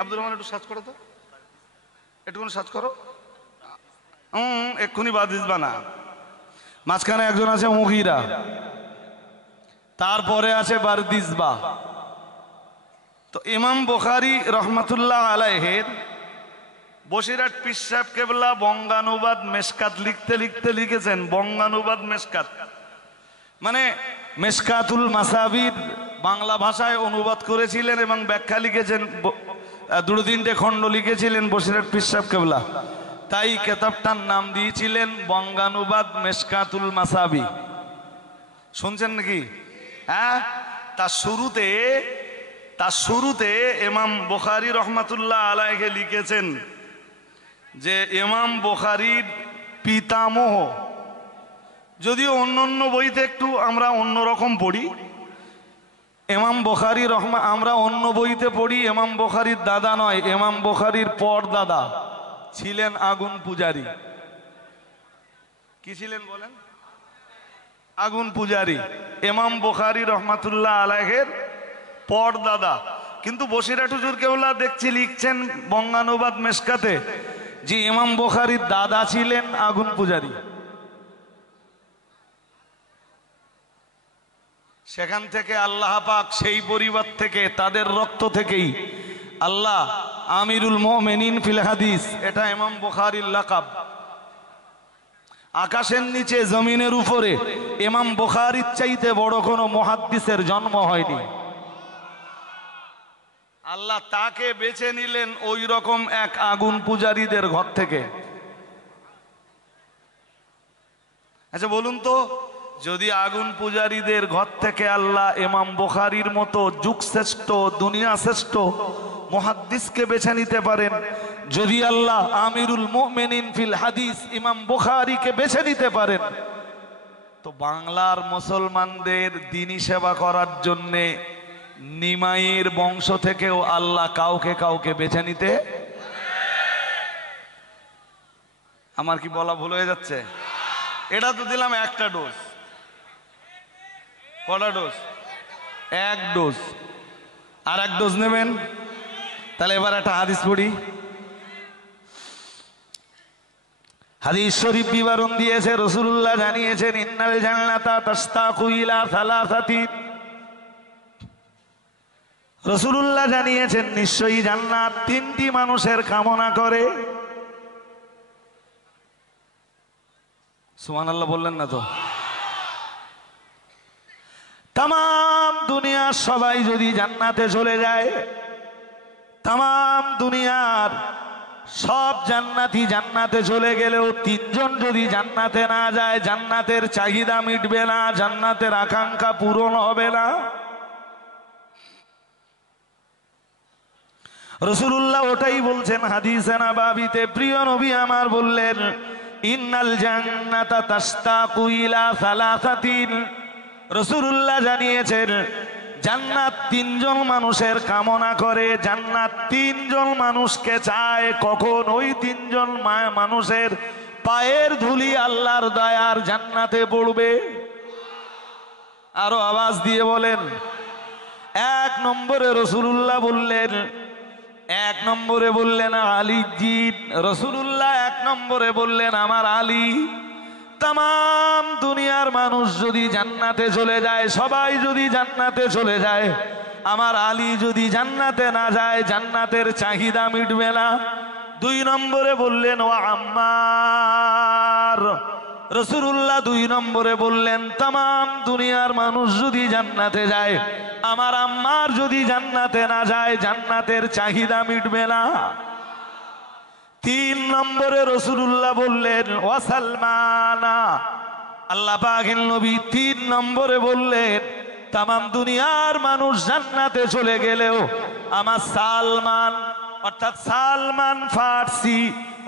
আব্দুর রহমান। একটু সার্চ করো তো, একটুখানি সার্চ করো। এক্ষুনি বাদ দিসবা না। মাঝখানে একজন আছে মুগীরা, তারপরে আছে বারদিসবা। তো ইমাম বুখারী রহমাতুল্লাহ আলাইহির বসিরহাট পীর সাহেব কেবলা বঙ্গানুবাদ মেশকাত লিখতে লিখতে লিখেছেন। বঙ্গানুবাদ মেশকাত মানে মেশকাতুল মাসাবির বাংলা ভাষায় অনুবাদ করেছিলেন এবং ব্যাখ্যা লিখেছেন। 2-3টে খণ্ড লিখেছিলেন বসিরহাট পীর সাহেব কেবলা। তাই কিতাবটার নাম দিয়েছিলেন বঙ্গানুবাদ মেশকাতুল মাসাবি। শুনছেন নাকি? হ্যাঁ। তার শুরুতে ইমাম বুখারী রহমাতুল্লাহ আলাইহি লিখেছেন যে ইমাম বুখারীর পিতামহ, যদিও অন্য বইতে একটু আমরা অন্যরকম পড়ি। ইমাম বুখারী আমরা অন্য বইতে পড়ি ইমাম বুখারীর দাদা নয়, ইমাম বুখারীর পরদাদা ছিলেন আগুন পূজারী। কি ছিলেন বলেন? আগুন পূজারী। ইমাম বুখারী রহমাতুল্লাহ আলাইহির পরদাদা। কিন্তু বসিরহাট হুজুর কেবলা দেখছি লিখছেন বঙ্গানুবাদ মেশকাতে যে ইমাম বুখারীর দাদা ছিলেন আগুন পূজারী। সেখান থেকে আল্লাহ পাক সেই পরিবার থেকে, তাদের রক্ত থেকেই আল্লাহ আমিরুল মুমিনিন ফিল হাদিস, এটা ইমাম বুখারীর লাকাব। আকাশের নিচে জমিনের উপরে ইমাম বুখারীর চাইতে বড় কোনো মুহাদ্দিসের জন্ম হয়নি। আল্লাহ তাকে বেছে নিলেন ওই রকম এক আগুন পূজারীদের ঘর থেকে। আচ্ছা বলুন তো, যদি আগুন পূজারীদের ঘর থেকে আল্লাহ ইমাম বুখারীর মতো যুগ শ্রেষ্ঠ, দুনিয়া শ্রেষ্ঠ মুহাদ্দিসকে বেছে নিতে পারেন, যদি আল্লাহ আমিরুল মুমিনিন ফিল হাদিস ইমাম বুখারীকে বেছে নিতে পারেন, তো বাংলার মুসলমানদের দ্বীনি সেবা করার জন্যে নিমাইয়ের বংশ থেকেও আল্লাহ কাউকে কাউকে বেছে নিতে। আমার কি বলা ভুল হয়ে যাচ্ছে? এটা তো দিলাম একটা ডোজ। কটা ডোজ? 1 ডোজ। আর 1 ডোজ নেবেন? তাহলে এবার একটা হাদিস পড়ি। হাদিস শরীফ বিবরণ দিয়েছে, রাসূলুল্লাহ জানিয়েছেন ইন্নাল জান্নাতা তাশতাকু ইলা সালাসাতিন। রাসূলুল্লাহ জানিয়েছেন নিশ্চয়ই জান্নাত তিনটি মানুষের কামনা করে। সুবহানাল্লাহ বললেন না তো? তাম দুনিয়ার সবাই যদি জান্নাতে চলে যায়, তাম দুনিয়ার সব জান্নাতি জান্নাতে চলে গেলেও তিনজন যদি জান্নাতে না যায়, জান্নাতের চাহিদা মিটবে না, জান্নাতের আকাঙ্ক্ষা পূরণ হবে না। রাসূলুল্লাহ ওটাই বলছেন হাদিসে নববীতে। প্রিয় নবী আমার বললেন ইন্নাল জান্নাতা তাশতাকু ইলা সালাসাতিন। রাসূলুল্লাহ জানিয়েছেন জান্নাত তিনজন মানুষের কামনা করে, জান্নাত তিনজন মানুষকে চায়। কখন? ওই তিনজন মানুষের পায়ের ধুলি আল্লাহর দয়ার জান্নাতে পড়বে। আরো আওয়াজ দিয়ে বলেন। এক নম্বরে রাসূলুল্লাহ বললেন, এক নম্বরে বললেন আলী জিদ। রাসূলুল্লাহ এক নম্বরে বললেন আমার আলী। তাম দুনিয়ার মানুষ যদি জান্নাতে চলে যায়, সবাই যদি জান্নাতে চলে যায়, আমার আলী যদি জান্নাতে না যায়, জান্নাতের চাহিদা মিটবে না। দুই নম্বরে বললেন ও আম্মার। রাসূলুল্লাহ দুই নম্বরে বললেন তাম দুনিয়ার মানুষ যদি জান্নাতে যায়, আমার আম্মার যদি জান্নাতে না যায়, জান্নাতের চাহিদা মিটবে না। তিন নম্বরে রাসূলুল্লাহ বললেন ওয়া সালমানা। আল্লাহ পাকের নবী তিন নম্বরে বললেন তাম দুনিয়ার মানুষ জান্নাতে চলে গেলেও আমার সালমান, অর্থাৎ সালমান ফারসি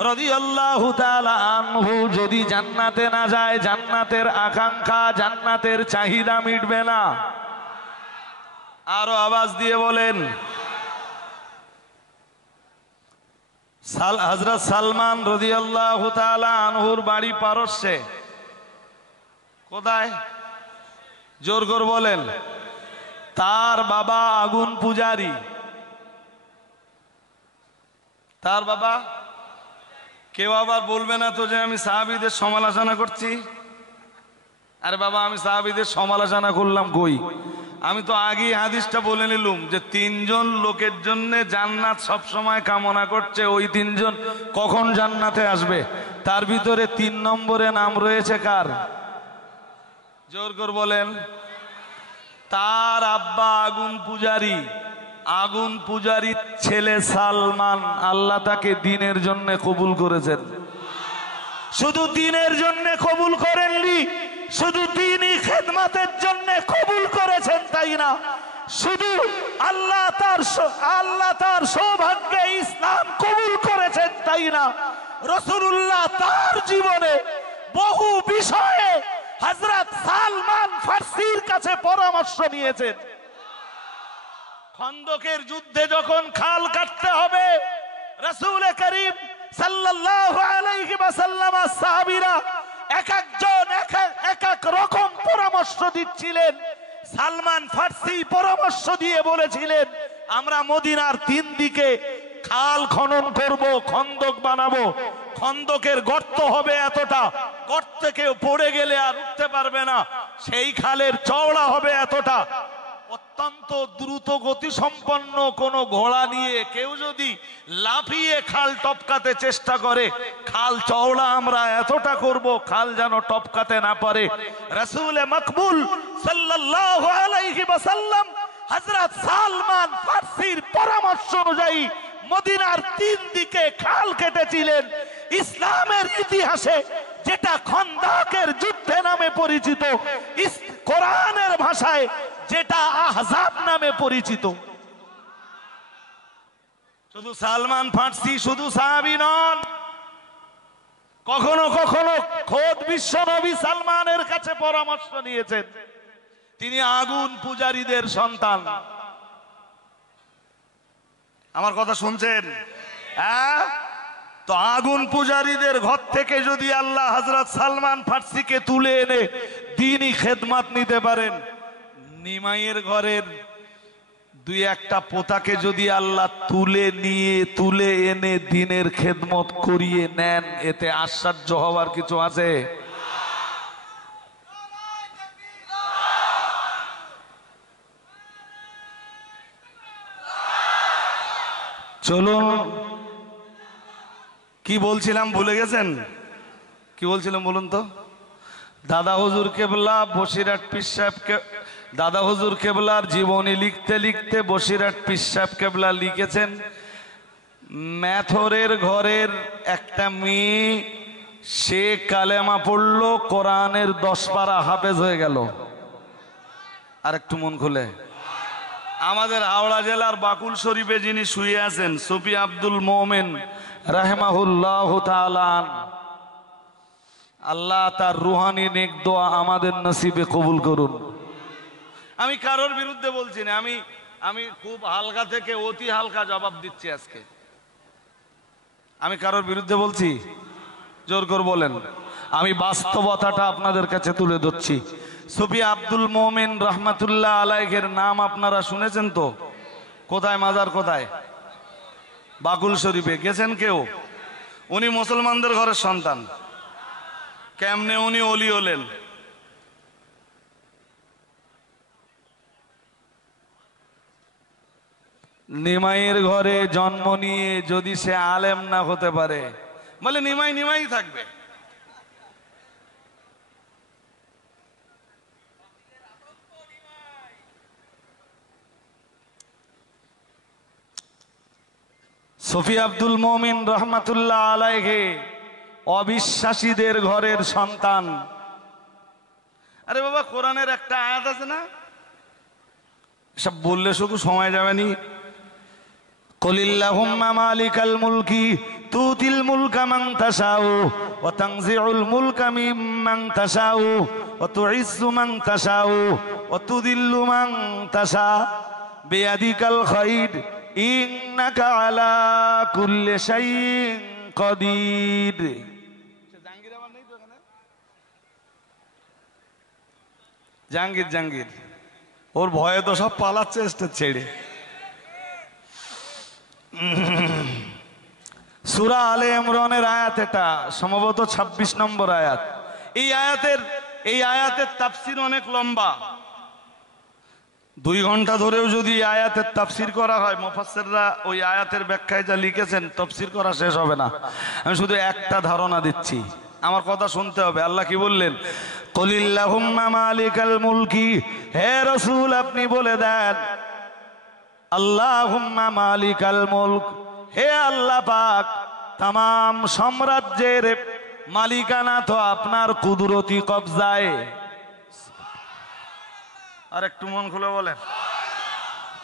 রাদিয়াল্লাহু তাআলা আনহু যদি জান্নাতে না যায়, জান্নাতের আকাঙ্ক্ষা, জান্নাতের চাহিদা মিটবে না। আরো আওয়াজ দিয়ে বলেন। হযরত সালমান রাদিয়াল্লাহু তাআলা আনহুর বাড়ি পারস্যে। কোথায়? জোর করে বলেন। তার বাবা আগুন পূজারী। তার বাবা, কেউ আবার বলবে না তো যে আমি সাহাবীদের সমালোচনা করছি। আরে বাবা, আমি সাহাবীদের সমালোচনা করলাম কই? আমি তো আগেই হাদিসটা বলে নিলুম যে তিনজন লোকের জন্য জান্নাত সব সময় কামনা করছে। ওই তিনজন কখন জান্নাতে আসবে? তার ভিতরে তিন নম্বরে নাম রয়েছে কার? জোর করে বলেন। তার আব্বা আগুন পূজারী, আগুন পূজারীর ছেলে সালমান। আল্লাহ তাকে দ্বীনের জন্য কবুল করেছেন। শুধু দ্বীনের জন্য কবুল করেননি, শুধু দ্বীনি খেদমতের জন্য কবুল করেছেন তাই না, শুধু আল্লাহ তার সৌভাগ্যে ইসলাম কবুল করেছেন তাই না, রাসূলুল্লাহ তার জীবনে বহু বিষয়ে হযরত সালমান ফারসির কাছে পরামর্শ নিয়েছেন। খন্দকের যুদ্ধে যখন খাল কাটতে হবে, রাসূল করিম সাল্লাল্লাহু আলাইহি ওয়াসাল্লাম সাহাবীরা এক একজন এক এক রকম পরামর্শ দিচ্ছিলেন। সালমান ফারসি পরামর্শ দিয়ে বলেছিলেন আমরা মদিনার তিন দিকে খাল খনন করব, খন্দক বানাবো। খন্দকের গর্ত হবে এতটা, গর্ত কেউ পড়ে গেলে আর উঠতে পারবে না। সেই খালের চওড়া হবে এতটা। অত্যন্ত দ্রুত গতি সম্পন্ন কোন ঘোড়া নিয়ে কেউ যদি লাফিয়ে খাল টপকাতে চেষ্টা করে, খাল চওড়া আমরা এতটা করব খাল যেন টপকাতে না পারে। রাসূল মকবুল সাল্লাল্লাহু আলাইহি ওয়াসাল্লাম হযরত সালমান ফারসির পরামর্শ অনুযায়ী মদিনার তিন দিকে খাল কেটেছিলেন। ইসলামের ইতিহাসে যেটা খন্দকের যুদ্ধে নামে পরিচিত, কোরআনের ভাষায় যেটা আহজাব নামে পরিচিত। শুধু সালমান ফারসি শুধু সাহাবী নন, কখনো কখনো খোদ বিশ্ব নবী সালমানের কাছে পরামর্শ নিয়েছেন। তিনি আগুন পূজারীদের সন্তান। আমার কথা শুনছেন? হ্যাঁ, তো আগুন পূজারীদের ঘর থেকে যদি আল্লাহ হযরত সালমান ফারসিকে তুলে এনে দ্বীনি খেদমত নিতে পারেন, নিমাইয়ের ঘরের দুই একটা পোতাকে যদি আল্লাহ তুলে এনে দিনের খেদমত করিয়ে নেন, এতে আশ্চর্য হওয়ার কিছু আছে? চলুন, কি বলছিলাম ভুলে গেছেন? কি বলছিলাম বলুন তো? দাদা হুজুর কেবলা বসিরহাট পীর সাহেবকে, দাদা হুজুর কেবলার জীবনী লিখতে লিখতে বসিরহাট পীর সাহেব কেবলা লিখেছেন, ম্যাথরের ঘরের একটা মেয়ে, সে কালেমা পড়লো, কোরআনের 10 পারা হাফেজ হয়ে গেল। আর একটু মন খুলে, আমাদের হাওড়া জেলার বাকুল শরীফে যিনি শুয়ে আছেন, সুফি আব্দুল মোমেন রাহমাহুল্লাহ তাআলা, আল্লাহ তার রুহানি নেক দোয়া আমাদের নসিবে কবুল করুন। আমি কারোর বিরুদ্ধে বলছি না, আমি খুব হালকা থেকে অতি হালকা জবাব দিচ্ছি আজকে। আমি কারোর বিরুদ্ধে বলছি? জোর করে বলেন। আমি বাস্তবতাটা আপনাদের কাছে তুলে ধরছি। সুফি আব্দুল মোমেন রহমাতুল্লাহ আলাইহির নাম আপনারা শুনেছেন তো? কোথায় মাজার কোথায়? বাকুল শরীফে। গেছেন কেউ? উনি মুসলমানদের ঘরের সন্তান। কেমনে উনি ওলি হলেন? নিমাইয়ের ঘরে জন্ম নিয়ে যদি সে আলেম না হতে পারে, বলে নিমাই নিমাই থাকবে। সুফি আব্দুল মোমিন রহমাতুল্লাহ আলাইহি অবিশ্বাসীদের ঘরের সন্তান। আরে বাবা, কোরআনের একটা আয়াত আছে না, সব বললে শুধু সময় যাবে নি। কুলিল্লাহুম্মা মালিকাল মুলকি তুতিল মুলকা মান তাশাউ ওয়া তানজিউল মুলকা মিম্মান তাশাউ ওয়া তুইজ্জু মান তাশাউ ওয়া তুযিল্লু মান তাশা বিয়াদিকাল খায়র ইন্নাকা আলা কুল্লি শাইইন কাদির। জাহাঙ্গীর আমার নেই তো এখানে? জাহাঙ্গীর ওর ভয়ে তো সব পালাচ্ছে স্টেজ ছেড়ে। সূরা আলে ইমরানের আয়াত, এটা সম্ভবত 26 নম্বর আয়াত। এই আয়াতের তাফসীর অনেক লম্বা। 2 ঘন্টা ধরেও যদি আয়াতের তাফসীর করা হয়, মুফাসসিররা ওই আয়াতের ব্যাখ্যায় যা লিখেছেন তাফসীর করা শেষ হবে না। আমি শুধু একটা ধারণা দিচ্ছি, আমার কথা শুনতে হবে। আল্লাহ কি বললেন? কুলিল্লাহুম্মা মালিকাল মুলকি, হে রাসূল আপনি বলে দেন, আল্লাহুম্মা মালিকাল মুলক, হে আল্লাহ পাক, तमाम সাম্রাজ্যের মালিকানা তো আপনার কুদরতি কবজায়। আর একটু মন খুলে বলেন,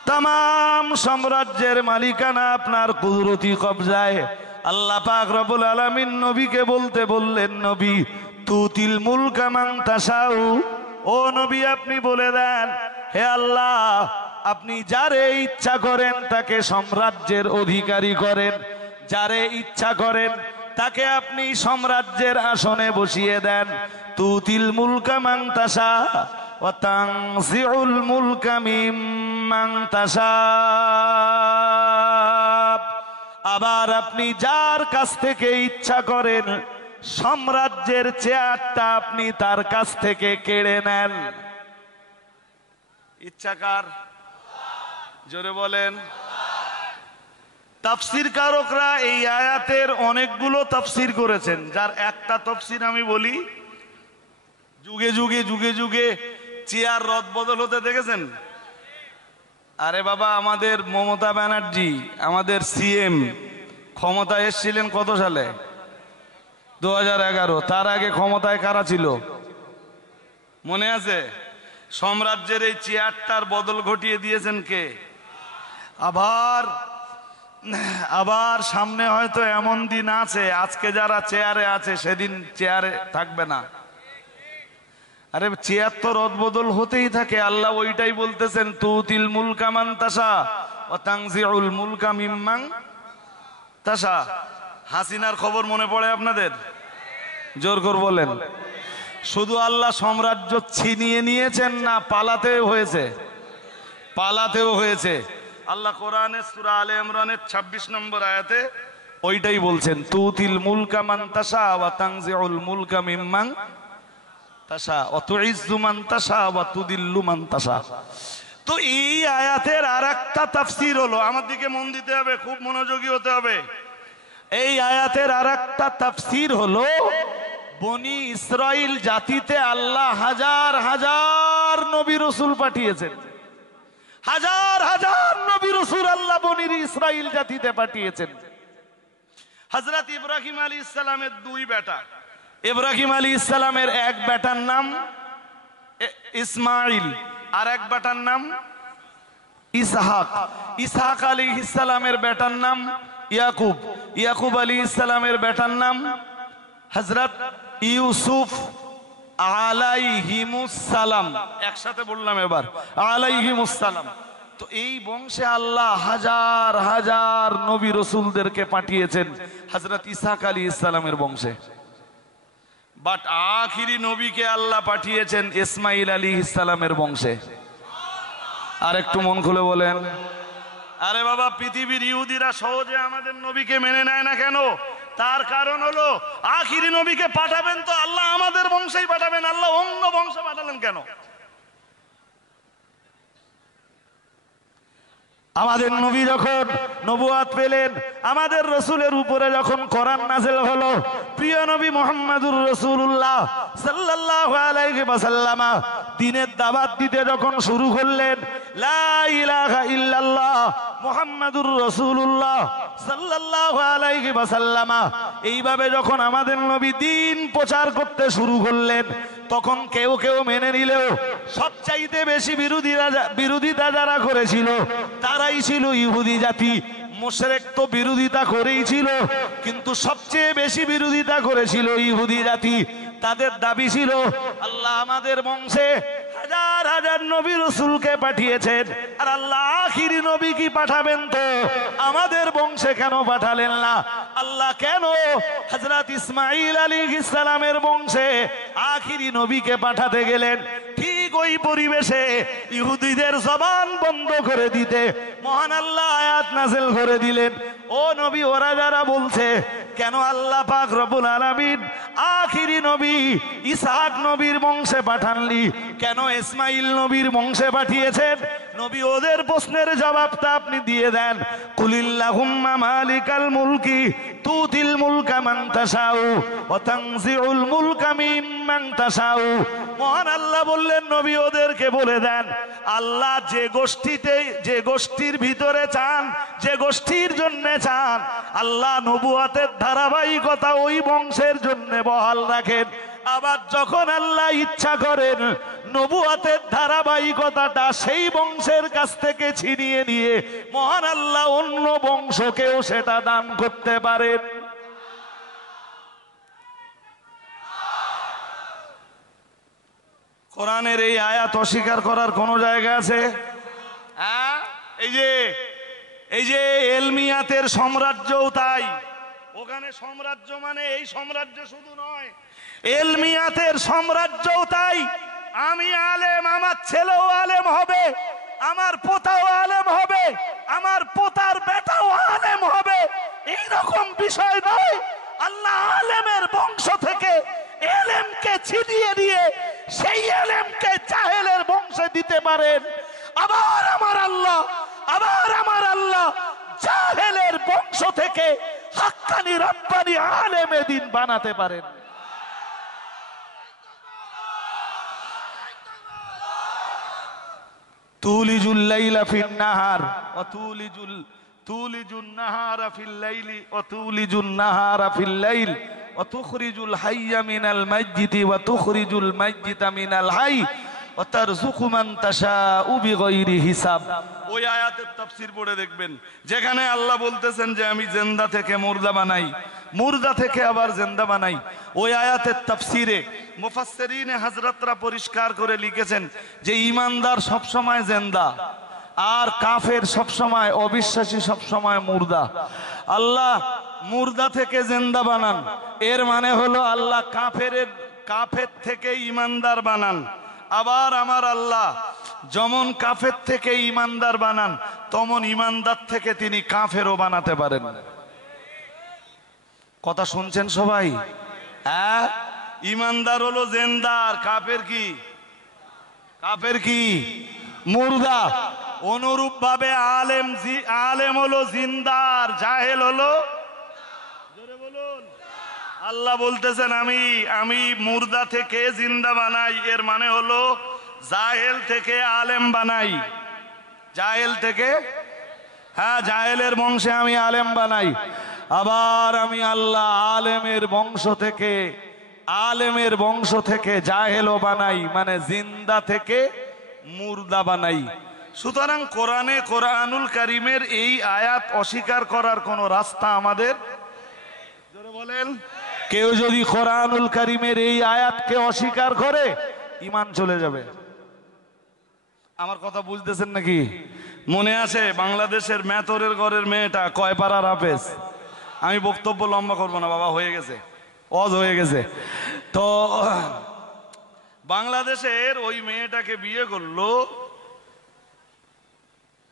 तमाम সাম্রাজ্যের মালিকানা আপনার কুদরতি কবজায়। আল্লাহ পাক রব্বুল আলামিন নবীকে বলতে বললেন, নবী তুতিল মুলকা মান তাশাউ, ও নবী আপনি বলে দেন, হে আল্লাহ আপনি যারে ইচ্ছা করেন তাকে সাম্রাজ্যের অধিকারী করেন, যারে ইচ্ছা করেন তাকে আপনি সাম্রাজ্যের আসনে বসিয়ে দেন। তুতিল মুলকা মান তাশা ওয়া তানজিউল মুলকা মিম্মান তাশা, আবার আপনি যার কাছ থেকে ইচ্ছা করেন সাম্রাজ্যের চেয়ারটা আপনি তার কাছ থেকে কেড়ে নেন। ইচ্ছা কার? জোরে বলেন। তাফসীর কারকরা এই আয়াতের অনেকগুলো তাফসীর করেছেন, যার একটা তাফসীর আমি বলি। যুগে যুগে চেয়ার রদ বদল হতে দেখেছেন? আরে বাবা, আমাদের মমতা ব্যানার্জি, আমাদের সিএম ক্ষমতায় এসেছিলেন কত সালে? 2011। তার আগে ক্ষমতায় কারা ছিল মনে আছে? সাম্রাজ্যের এই চেয়ারটার বদল ঘটিয়ে দিয়েছেন কে? আবার সামনে হয়তো এমন দিন আছে, আজকে যারা চেয়ারে আছে সেদিন চেয়ারে থাকবে না। আরে চেয়ার তো রদবদল হতেই থাকে। আল্লাহ ওইটাই বলতেছেন, তুতিল মুলকা মান তাশা ওয়া তানজিউল মুলকা মিম্মান তাশা। হাসিনার খবর মনে পড়ে আপনাদের? জোর করে বলেন। শুধু আল্লাহ সাম্রাজ্য ছিনিয়ে নিয়েছেন না পালাতে হয়েছে? পালাতেও হয়েছে। আল্লাহ কোরআনে সূরা আলে ইমরানের 26 নম্বর আয়াতে ওইটাই বলছেন, তুতিল মুলকা মান তাশা ওয়া তানজিউল মুলকা মিম্মান তাশা ওয়া তুইজ্জু মান তাশা ওয়া তুদিল্লু মান তাশা। তো এই আয়াতের আরেকটা তাফসীর হলো, আমার দিকে মন দিতে হবে, খুব মনোযোগী হতে হবে। এই আয়াতের আরেকটা তাফসীর হলো, বনি ইসরাইল জাতিতে আল্লাহ হাজার হাজার নবী রাসূল পাঠিয়েছেন। হাজার হাজার নবী রাসূল আল্লাহ বনি ইসরাইল জাতিতে পাঠিয়েছেন। হযরত ইব্রাহিম আলাইহিস সালামের দুই বেটা, ইব্রাহিম আলাইহিস সালামের এক বেটার নাম ইসমাঈল আর এক বেটার নাম ইসহাক। ইসহাক আলাইহিস সালামের বেটার নাম ইয়াকুব। ইয়াকুব আলাইহিস সালামের বেটার নাম হযরত ইউসুফ আলাইহিমুস সালাম। একসাথে বললাম এবার, আলাইহিমুস সালাম। তো এই বংশে আল্লাহ হাজার হাজার নবী রাসূলদেরকে পাঠিয়েছেন হযরত ইসহাক আলাইহিস সালামের বংশে। বাট আখিরি নবীকে আল্লাহ পাঠিয়েছেন ইসমাঈল আলাইহিস সালামের বংশে। আর একটু মন খুলে বলেন, আরে বাবা, পৃথিবীর ইহুদিরা সহজে আমাদের নবীকে মেনে নেয় না কেন? তার কারণ হলো, আখিরি নবীকে পাঠাবেন তো আল্লাহ আমাদের বংশেই পাঠাবেন, আল্লাহ অন্য বংশে পাঠালেন কেন? আমাদের নবী যখন নবুয়াত পেলেন, আমাদের রাসূলের উপরে যখন কোরআন নাযিল হলো, প্রিয় নবী মুহাম্মদুর রাসূলুল্লাহ সাল্লাল্লাহু আলাইহি ওয়াসাল্লাম দ্বীনের দাওয়াত দিতে যখন শুরু করলেন, লা ইলাহা ইল্লাল্লাহ মুহাম্মাদুর রাসূলুল্লাহ সাল্লাল্লাহু আলাইহি ওয়াসাল্লাম, এইভাবে যখন আমাদের নবী দ্বীন প্রচার করতে শুরু করলেন, তখন কেউ কেউ মেনে নিলেও সবচাইতে বেশি বিরোধিতা যারা করেছিল তারাই ছিল ইহুদি জাতি। মুশরিক তো বিরোধিতা করেই ছিল, কিন্তু সবচেয়ে বেশি বিরোধিতা করেছিল ইহুদি জাতি। তাদের দাবি ছিল, আল্লাহ আমাদের বংশে হাজার হাজার নবী রাসূলকে পাঠিয়েছেন, আর আল্লাহ আখিরি নবী কি পাঠাবেন তো আমাদের বংশে কেন পাঠালেন না? আল্লাহ কেন হযরত ইসমাঈল আলাইহিস সালামের বংশে আখিরি নবীকে পাঠাতে গেলেন? ঠিক ওই পরিবেশে ইহুদিদের জবান বন্ধ করে দিতে মহান আল্লাহ আয়াত নাযিল করে দিলেন, ও নবী, ওরা যারা বলছে কেন আল্লাহ পাক রব্বুল আলামিন আখিরি নবী ইসহাক নবীর বংশে পাঠানলি, কেন ইসমাঈল নবীর বংশে পাঠিয়েছেন, নবী ওদের প্রশ্নের জবাবটা আপনি দিয়ে দেন। কুলিল্লাহুম্মা মালিকাল মুলকি তুতিল মুলকা মান তাশাউ ওয়া তানজিউল মুলকা মিম্মান তাশাউ। মহান আল্লাহ বললেন, নবী ওদেরকে বলে দেন, আল্লাহ যে গোষ্ঠীর ভিতরে চান, যে গোষ্ঠীর জন্য চান, আল্লাহ নবুয়াতের ধারাবাহিকতা ওই বংশের জন্য বহাল রাখেন। আবার যখন আল্লাহ ইচ্ছা করেন, নবুয়াতের ধারাবাহিকতাটা সেই বংশের কাছ থেকে ছিনিয়ে নিয়ে মহান আল্লাহ অন্য বংশকেও সেটা দান করতে পারেন। কোরআনের এই আয়াত অস্বীকার করার কোন জায়গা আছে? হ্যাঁ, এই যে এলমিয়াতের সাম্রাজ্যও তাই। ওখানে সাম্রাজ্য মানে এই সাম্রাজ্য শুধু নয়, এলমিয়াতের সাম্রাজ্যও তাই। আমি আলেম, আমার ছেলেও আলেম হবে, আমার পোতাও আলেম হবে, আমার পোতার বেটাও আলেম হবে, এইরকম বিষয় নয়। আল্লাহ আলেমের বংশ থেকে এলেমকে ছিনিয়ে দিয়ে সেই এলেমকে জাহেলের বংশে দিতে পারেন। আবার আমার আল্লাহ জাহেলের বংশ থেকে হাক্কানি রব্বানি আলেমে দ্বীন বানাতে পারেন। তুলিজুল লাইলা ফিন নাহার ওয়া তুলিজুন নাহারা ফিল লাইলি ওয়া তুলিজুন নাহারা ফিল লাইল ওয়া তুখরিজুল হাইয়া মিনাল মাইয়িতি ওয়া তুখরিজুল মাইয়িতা মিনাল হাই ওয়া তারযুকু মান তাশাউ বিগাইরি হিসাব। ওই আয়াতের তাফসীর পড়ে দেখবেন, যেখানে আল্লাহ বলতেছেন যে আমি জিন্দা থেকে মুর্দা বানাই, মুর্দা থেকে আবার জিন্দা বানাই, ওই আয়াতের তাফসীরে মুফাসসিরিনে হযরতরা পরিষ্কার করে লিখেছেন যে ঈমানদার সব সময় জিন্দা, আর কাফের সব সময়, অবিশ্বাসী সব সময় মুর্দা। আল্লাহ মুর্দা থেকে জিন্দা বানান, এর মানে হলো আল্লাহ কাফের থেকে ঈমানদার বানান। আবার আমার আল্লাহ যেমন কাফের থেকে ইমানদার বানান, তেমন ইমানদার থেকে তিনি কাফেরও বানাতে পারেন। কথা শুনছেন সবাই? হ্যাঁ, ইমানদার হলো জেন্দার, কাফের কি? কাফের কি? মুর্দা। অনুরূপ ভাবে আলেম হলো জিন্দার, জাহেল হলো, জোরে বলুন। আল্লাহ বলতেছেন আমি মুর্দা থেকে জিন্দা বানাই, এর মানে হলো জাহেল থেকে আলেম বানাই। জাহেল থেকে, হ্যাঁ, জাহেলের বংশে আমি আলেম বানাই। আবার আমি আল্লাহ আলেমের বংশ থেকে জাহেলও বানাই, মানে জিন্দা থেকে মুর্দা বানাই। সুতরাং কোরআনুল কারীমের এই আয়াত অস্বীকার করার কোন রাস্তা আমাদের, জোরে বলেন। কেউ যদি কোরআনুল কারীমের এই আয়াতকে অস্বীকার করে, ঈমান চলে যাবে। আমার কথা বুঝতেছেন নাকি? মনে আছে বাংলাদেশের মেতরের ঘরের মেয়েটা কয় পারার হাফেজ? আমি বক্তব্য লম্বা করবো না বাবা, হয়ে গেছে, অজ হয়ে গেছে। তো বাংলাদেশের ওই মেয়েটাকে বিয়ে করলো,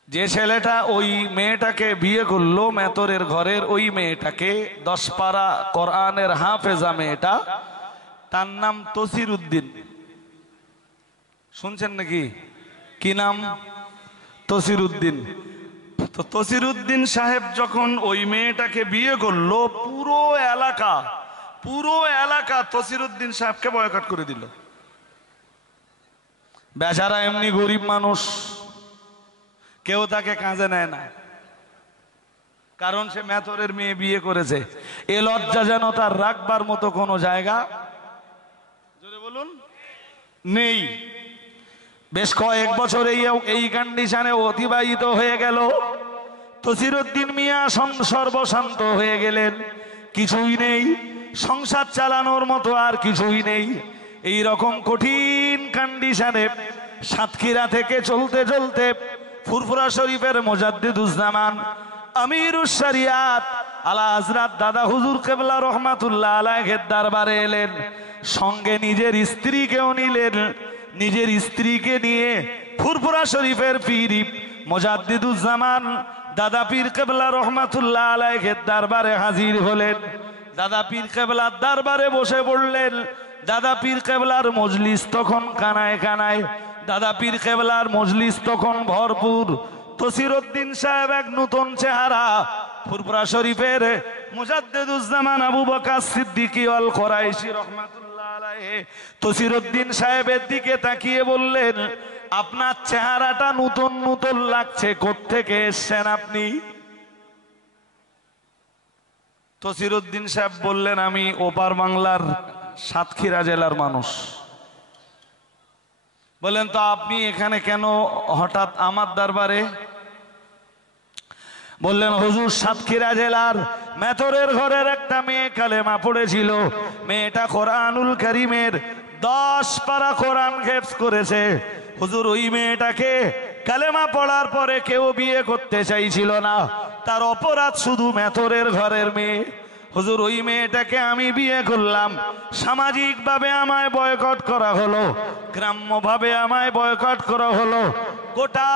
যে ছেলেটা ওই মেয়েটাকে বিয়ে করলো, মেতরের ঘরের ওই মেয়েটাকে, 10 পারা কোরআনের হাফেজা মেয়েটা, তার নাম তসির উদ্দিন। শুনছেন নাকি? কি নাম? তসির উদ্দিন। তো তসির উদ্দিন সাহেব যখন ওই মেয়েটাকে বিয়ে করলো, পুরো এলাকা তসির উদ্দিন সাহেবকে বয়কট করে দিল। বেচারা এমনি গরিব মানুষ, কেউ তাকে কাজে নেয় না, কারণ সে মেতরের মেয়ে বিয়ে করেছে। এ লজ্জা যেন তার রাখবার মতো কোনো জায়গা, জোরে বলুন, নেই। বেশ কয়েক বছর এই কন্ডিশনে অতিবাহিত হয়ে গেল। তসির উদ্দিন মিয়া সর্বশান্ত হয়ে গেলেন, কিছুই নেই, সংসার চালানোর মতো আর কিছুই নেই। এই রকম কঠিন কন্ডিশনে সাতক্ষীরা থেকে চলতে চলতে ফুরফুরা শরীফের মুজাদ্দিদুজ্জামান আমিরুশ শরিয়াত আলা হযরত দাদা হুজুর কিবলা রহমাতুল্লাহ আলাইহির দরবারে এলেন। সঙ্গে নিজের স্ত্রীকেও নিলেন। নিজের স্ত্রীকে নিয়ে ফুরফুরা শরীফের পীর মুজাদ্দিদুজ্জামান দাদা পীর কিবলা রহমাতুল্লাহ আলাইহির দরবারে হাজির হলেন। দাদা পীর কিবলার দরবারে বসে পড়লেন। দাদা পীর কিবলার মজলিস তখন কানায় কানায়, দাদা পীর কিবলার মজলিস তখন ভরপুর। তসির উদ্দিন সাহেব এক নতুন চেহারা, ফুরফুরা শরীফের মুজাদ্দিদুজ্জামান আবু বকর সিদ্দিকী আল কুরাইশি রহমাতুল্লাহ আলাইহি তসির উদ্দিন সাহেবের দিকে তাকিয়ে বললেন, আপনার চেহারাটা নতুন নতুন লাগছে, কোত্থেকে এসেছেন আপনি? তসির উদ্দিন সাহেব বললেন, আমি ওপার বাংলার সাতক্ষীরা জেলার মানুষ। বলেন, তো আপনি এখানে কেন হঠাৎ আমার দরবারে? বললেন, হুজুর, সাতক্ষীরা জেলার মেতরের ঘরের একটা মেয়ে কালেমা পড়েছিল। মেয়েটা কোরআনুল কারীমের 10 পারা কোরআন হেফজ করেছে। হুজুর, ওই মেয়েটাকে কালেমা পড়ার পরে কেউ বিয়ে করতে চাইছিল না। তার অপরাধ শুধু মেতরের ঘরের মেয়ে। হুজুর, ওই মেয়েটাকে আমি বিয়ে করলাম। সামাজিক ভাবে আমায় বয়কট করা হলো, গ্রাম্য ভাবে আমায় বয়কট করা হলো, গোটা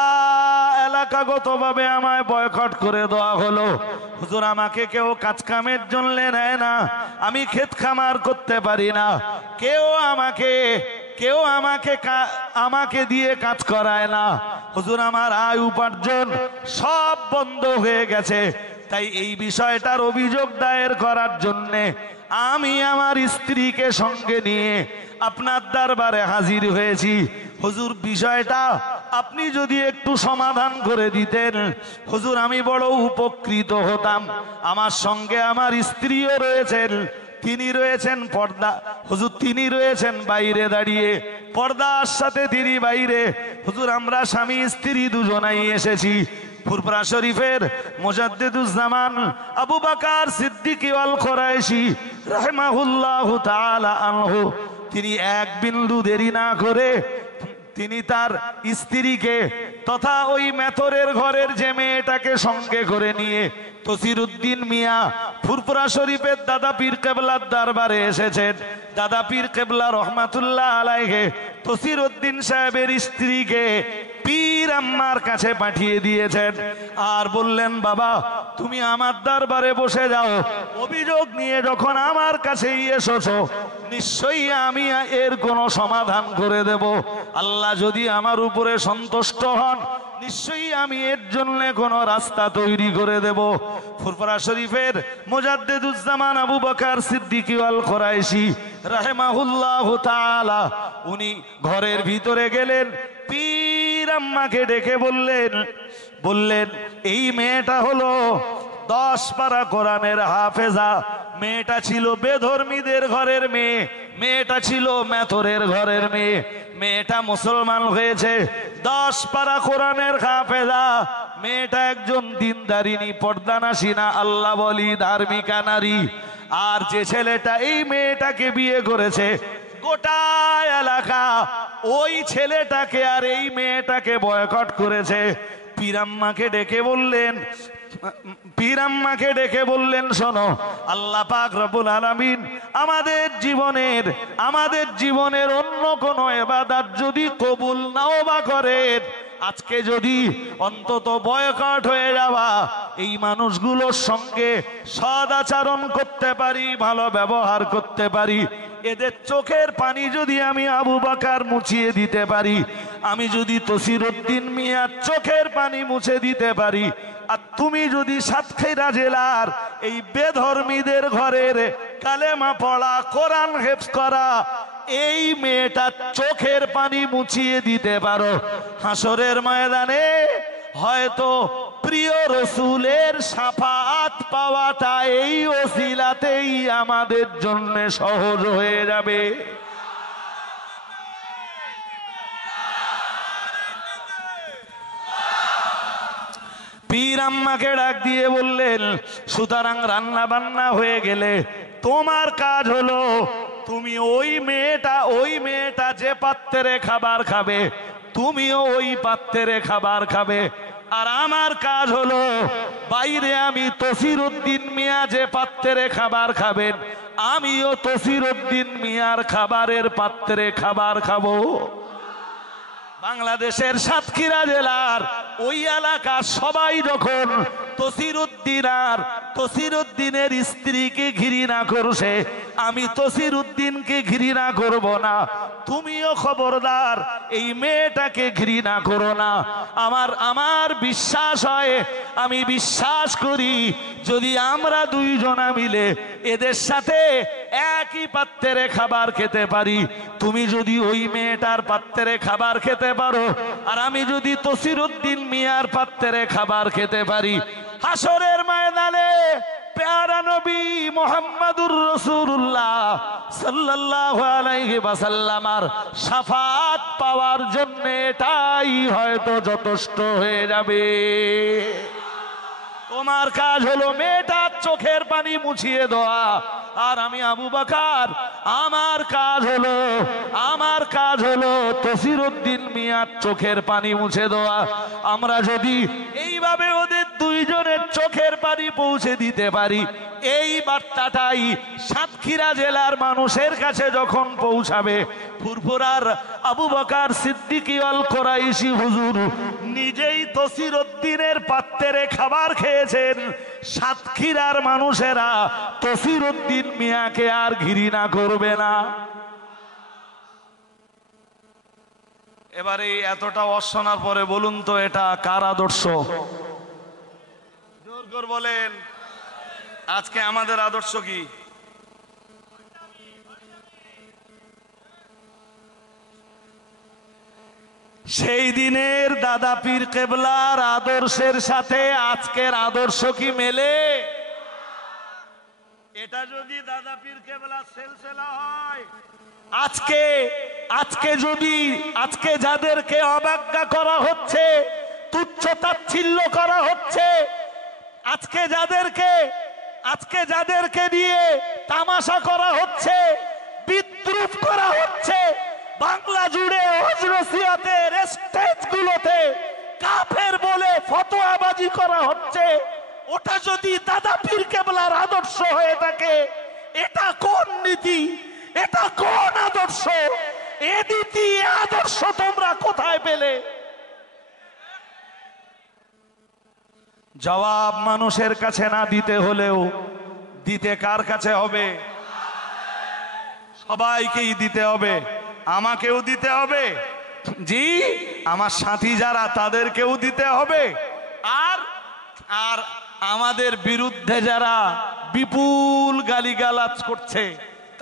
এলাকাগত ভাবে আমায় বয়কট করে দেওয়া হলো। হুজুর, আমাকে কেউ কাজ কামের জন্য নেয় না, আমি ক্ষেত খামার করতে পারি না, কেউ আমাকে দিয়ে কাজ করায় না। হুজুর, আমার আয় উপার্জন সব বন্ধ হয়ে গেছে। তাই এই বিষয়টার অভিযোগ দায়ের করার জন্য আমি আমার স্ত্রীকে সঙ্গে নিয়ে আপনার দরবারে হাজির হয়েছি। হুজুর, বিষয়টা আপনি যদি একটু সমাধান করে দিতেন, হুজুর, আমি বড় উপকৃত হতাম। আমার সঙ্গে আমার স্ত্রীও রয়েছেন, তিনি রয়েছেন পর্দা, হুজুর, তিনি রয়েছেন বাইরে দাঁড়িয়ে, পর্দার সাথে তিনি বাইরে। হুজুর, আমরা স্বামী স্ত্রী দুজনাই এসেছি ফুরফুরা শরীফের মুজাদ্দিদুজ্জামান আবু বকর সিদ্দিকী আল কুরাইশি রাহিমাহুল্লাহু তাআলা আনহু। তিনি এক বিন্দু দেরি না করে তিনি তার স্ত্রীকে তথা ওই মেথরের ঘরের যে মেয়েটাকে সঙ্গে করে নিয়ে তসিরউদ্দিন মিয়া ফুরফুরা শরীফের দাদা পীর কেবলার দরবারে এসেছেন। দাদা পীর কেবলা রহমাতুল্লাহ আলাইহি তসিরউদ্দিন সাহেবের স্ত্রীকে পীর আম্মার কাছে পাঠিয়ে দিয়েছেন আর বললেন, বাবা তুমি আমার দরবারে বসে যাও, অভিযোগ নিয়ে যখন আমার কাছেই এসেছো নিশ্চয়ই আমি এর কোনো সমাধান করে দেব। আল্লাহ যদি আমার উপরে সন্তুষ্ট হন নিশ্চয়ই আমি এর জন্য কোনো রাস্তা তৈরি করে দেব। ফুরফুরা শরীফের মুজাদ্দিদুজ্জামান আবু বকর সিদ্দিকী আল কুরাইশি রাহিমাহুল্লাহু তাআলা উনি ঘরের ভিতরে গেলেন, পীর আম্মাকে ডেকে বললেন এই মেয়েটা হলো 10 পারা কোরআনের হাফেজা। মেয়েটা ছিল বেধর্মীদের ঘরের মেয়ে, মেয়েটা ছিল মেথরের ঘরের মেয়ে, মেয়েটা মুসলমান হয়েছে 10 পারা কোরআনের হাফেজা। মেয়েটা একজন দিনদারিনী পর্দানাসীনা আল্লাহ বলি ধার্মিকা নারী। আর যে ছেলেটা এই মেয়েটাকে বিয়ে করেছে গোটা এলাকা ওই ছেলেটাকে আর এই মেয়েটাকে বয়কট করেছে। পীর আম্মাকে ডেকে বললেন শোনো, আল্লাহ পাক রব্বুল আলামিন আমাদের জীবনের অন্য কোনো ইবাদত যদি কবুল নাও বা করেন, আজকে যদি অন্তত বয়কট হয়ে যাওয়া এই মানুষগুলোর সঙ্গে সদাচরণ করতে পারি, ভালো ব্যবহার করতে পারি, এদের চোখের পানি যদি আমি আবু বকর মুছিয়ে দিতে পারি, আমি যদি তসিরউদ্দিন মিয়ার চোখের পানি মুছে দিতে পারি, আর তুমি যদি সাতক্ষীরা জেলার এই বেধর্মীদের ঘরের কালেমা পড়া কোরআন হেফজ করা এই মেয়েটার চোখের পানি মুছিয়ে দিতে পারো, হাসরের ময়দানে হয়তো প্রিয় রসুলের শাফাআত পাওয়াটা এই ওসিলাতেই আমাদের জন্য সহজ হয়ে যাবে। পীর আম্মাকে ডাক দিয়ে বললেন, সুতরাং রান্না বান্না হয়ে গেলে তোমার কাজ হলো তুমি ওই মেয়েটা যে পাত্রে খাবার খাবে তুমিও ওই পাত্রে খাবার খাবে। আর আমার কাজ হলো বাইরে আমি তসিরউদ্দিন মিয়া যে পাত্রে খাবার খাবেন আমিও তসিরউদ্দিন মিয়ার খাবারের পাত্রে খাবার খাবো। বাংলাদেশের সাতক্ষীরা জেলার ওই এলাকার সবাই যখন তসিরউদ্দিনের স্ত্রীকে ঘৃণা করছে, আমি তসিরউদ্দিনকে ঘৃণা করব না, তুমিও খবরদার এই মেয়েটাকে ঘৃণা করো না। আমার বিশ্বাস হয়, আমি বিশ্বাস করি যদি আমরা দুইজনা মিলে এদের সাথে একই পাত্রে খাবার খেতে পারি, তুমি যদি ওই মেয়েটার পাত্রে খাবার খেতে পারো আর আমি যদি তসিরউদ্দিন মিয়ার পাত্রে খাবার খেতে পারি, হাসরের ময়দানে প্যারা নবী মুহাম্মদুর রাসূলুল্লাহ সাল্লাল্লাহু আলাইহি ওয়াসাল্লামের শাফাআত পাওয়ার জন্য এটাই হয়তো যথেষ্ট হয়ে যাবে। তোমার কাজ হলো মেয়েটার চোখের পানি মুছিয়ে দেওয়া, আর আমি আবু বকর আমার কাজ হলো তসিরউদ্দিন মিয়ার চোখের পানি মুছে দেওয়া। আমরা যদি এইভাবে ওদের দুইজনের চোখের পানি পৌঁছে দিতে পারি, এই বার্তাটাই সাতক্ষীরা জেলার মানুষের কাছে যখন পৌঁছাবে, ফুরফুরার আবু বকর সিদ্দিকী আল কুরাইশি হুজুর নিজেই তসিরউদ্দিনের পাত্রে খাবার খেয়েছেন, সাতক্ষীরার মানুষেরা তসিরউদ্দিন মিয়াকে আর ঘৃণা করবে না। এবারে এতটা অশোনার পরে বলুন তো এটা কার আদর্শ? জোর করে বলেন, আজকে আমাদের আদর্শ কি? সেই দিনের দাদা পীর কেবলার আদর্শের সাথে আজকের আদর্শ কি মেলে? এটা যদি দাদা পীর কেবলার সিলসিলা হয়, আজকে যাদেরকে অবজ্ঞা করা হচ্ছে, তুচ্ছ তাচ্ছিল্য করা হচ্ছে, আজকে যাদেরকে দিয়ে তামাশা করা হচ্ছে, বিদ্রুপ করা হচ্ছে, বাংলা জুড়ে ওয়াজ নসিহতের স্টেজগুলোতে কাফের বলে ফতোয়াবাজি করা হচ্ছে, ওটা যদি দাদা পীর কেবলার আদর্শ হয়ে থাকে, এটা কোন নীতি, এটা কোন আদর্শ? এ নীতি এ আদর্শ তোমরা কোথায় পেলে? জবাব মানুষের কাছে না দিতে হলেও দিতে কার কাছে হবে? সবাইকেই দিতে হবে, আমাকেও দিতে হবে, জি আমার সাথী যারা তাদেরকেও দিতে হবে, আর আর আমাদের বিরুদ্ধে যারা বিপুল গালিগালাজ করছে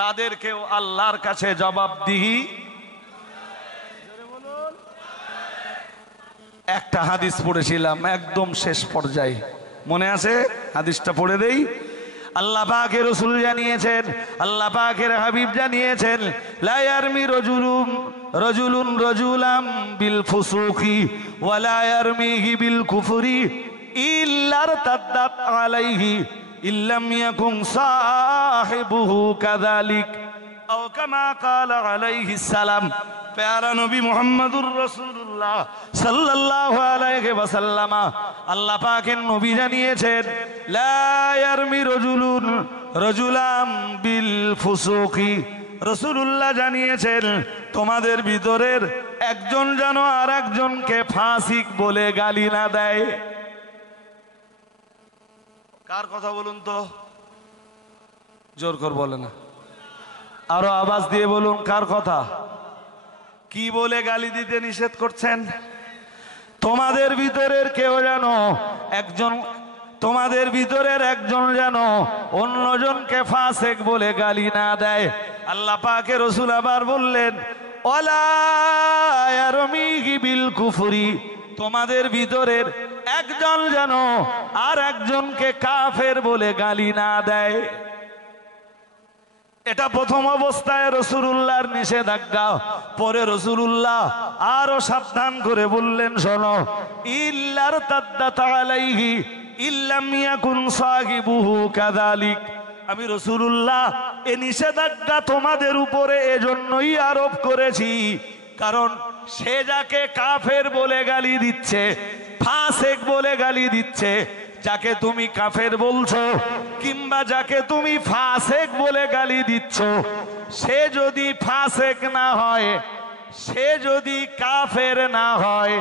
তাদেরকেও আল্লাহর কাছে জবাবদিহি। একটা হাদিস পড়েছিলাম একদম শেষ পর্যায়ে, মনে আছে? হাদিসটা পড়ে দেই। আল্লাহ পাকের রাসূল জানিয়েছেন, আল্লাহ পাকের হাবিব জানিয়েছেন, লা ইয়ারমি রাজুলুন রাজুলাম বিল ফুসুকি ওয়া লা ইয়ারমিহি বিল কুফরি ইল্লা তাদ্দাত আলাইহি ইল্লাম ইয়াকুন সাহিবুহু কাযালিক আও কামা ক্বালা আলাইহিস সালাম। প্যারা নবী মুহাম্মদুর রাসূলুল্লাহ সাল্লাল্লাহু আলাইহি ওয়াসাল্লাম আল্লাহ পাকের নবী জানিয়েছেন, লা ইয়ারমি রাজুলুন রাজুলাম বিল ফুসুকি, রাসূলুল্লাহ জানিয়েছেন তোমাদের ভিতরের একজন যেন আর একজনকে ফাসিক বলে গালি না দেয়। কার কথা বলুন তো? জোর করে বলে না, আরো আওয়াজ দিয়ে বলুন কার কথা? কি বলে গালি দিতে নিষেধ করছেন? তোমাদের ভিতরের কেউ যেন একজন, তোমাদের ভিতরের একজন যেন অন্যজনকে ফাসিক বলে গালি না দেয়। আল্লাহ পাকের রাসূল আবার বললেন, ওয়ালা ইয়ারমিহি বিল কুফরি, তোমাদের ভিতরের একজন যেন আর একজনকে কাফের বলে গালি না দেয়। এটা প্রথম অবস্থায় রাসূলুল্লাহর নিষেধাজ্ঞা। পরে রাসূলুল্লাহ আরো সাবধান করে বললেন, শোনো, ইল্লার তাদ্দাত আলাইহি ইল্লাম ইয়াকুন সাহিবুহু কাযালিক। আমি রাসূলুল্লাহ এই নিষেধাজ্ঞা তোমাদের উপরে এজন্যই আরোপ করেছি, কারণ সে যাকে কাফের বলে গালি দিচ্ছে, ফাসিক বলে গালি দিচ্ছে, যাকে তুমি কাফের বলছো কিংবা যাকে তুমি ফাসিক বলে গালি দিচ্ছ, সে যদি ফাসিক না হয়, সে যদি কাফের না হয়,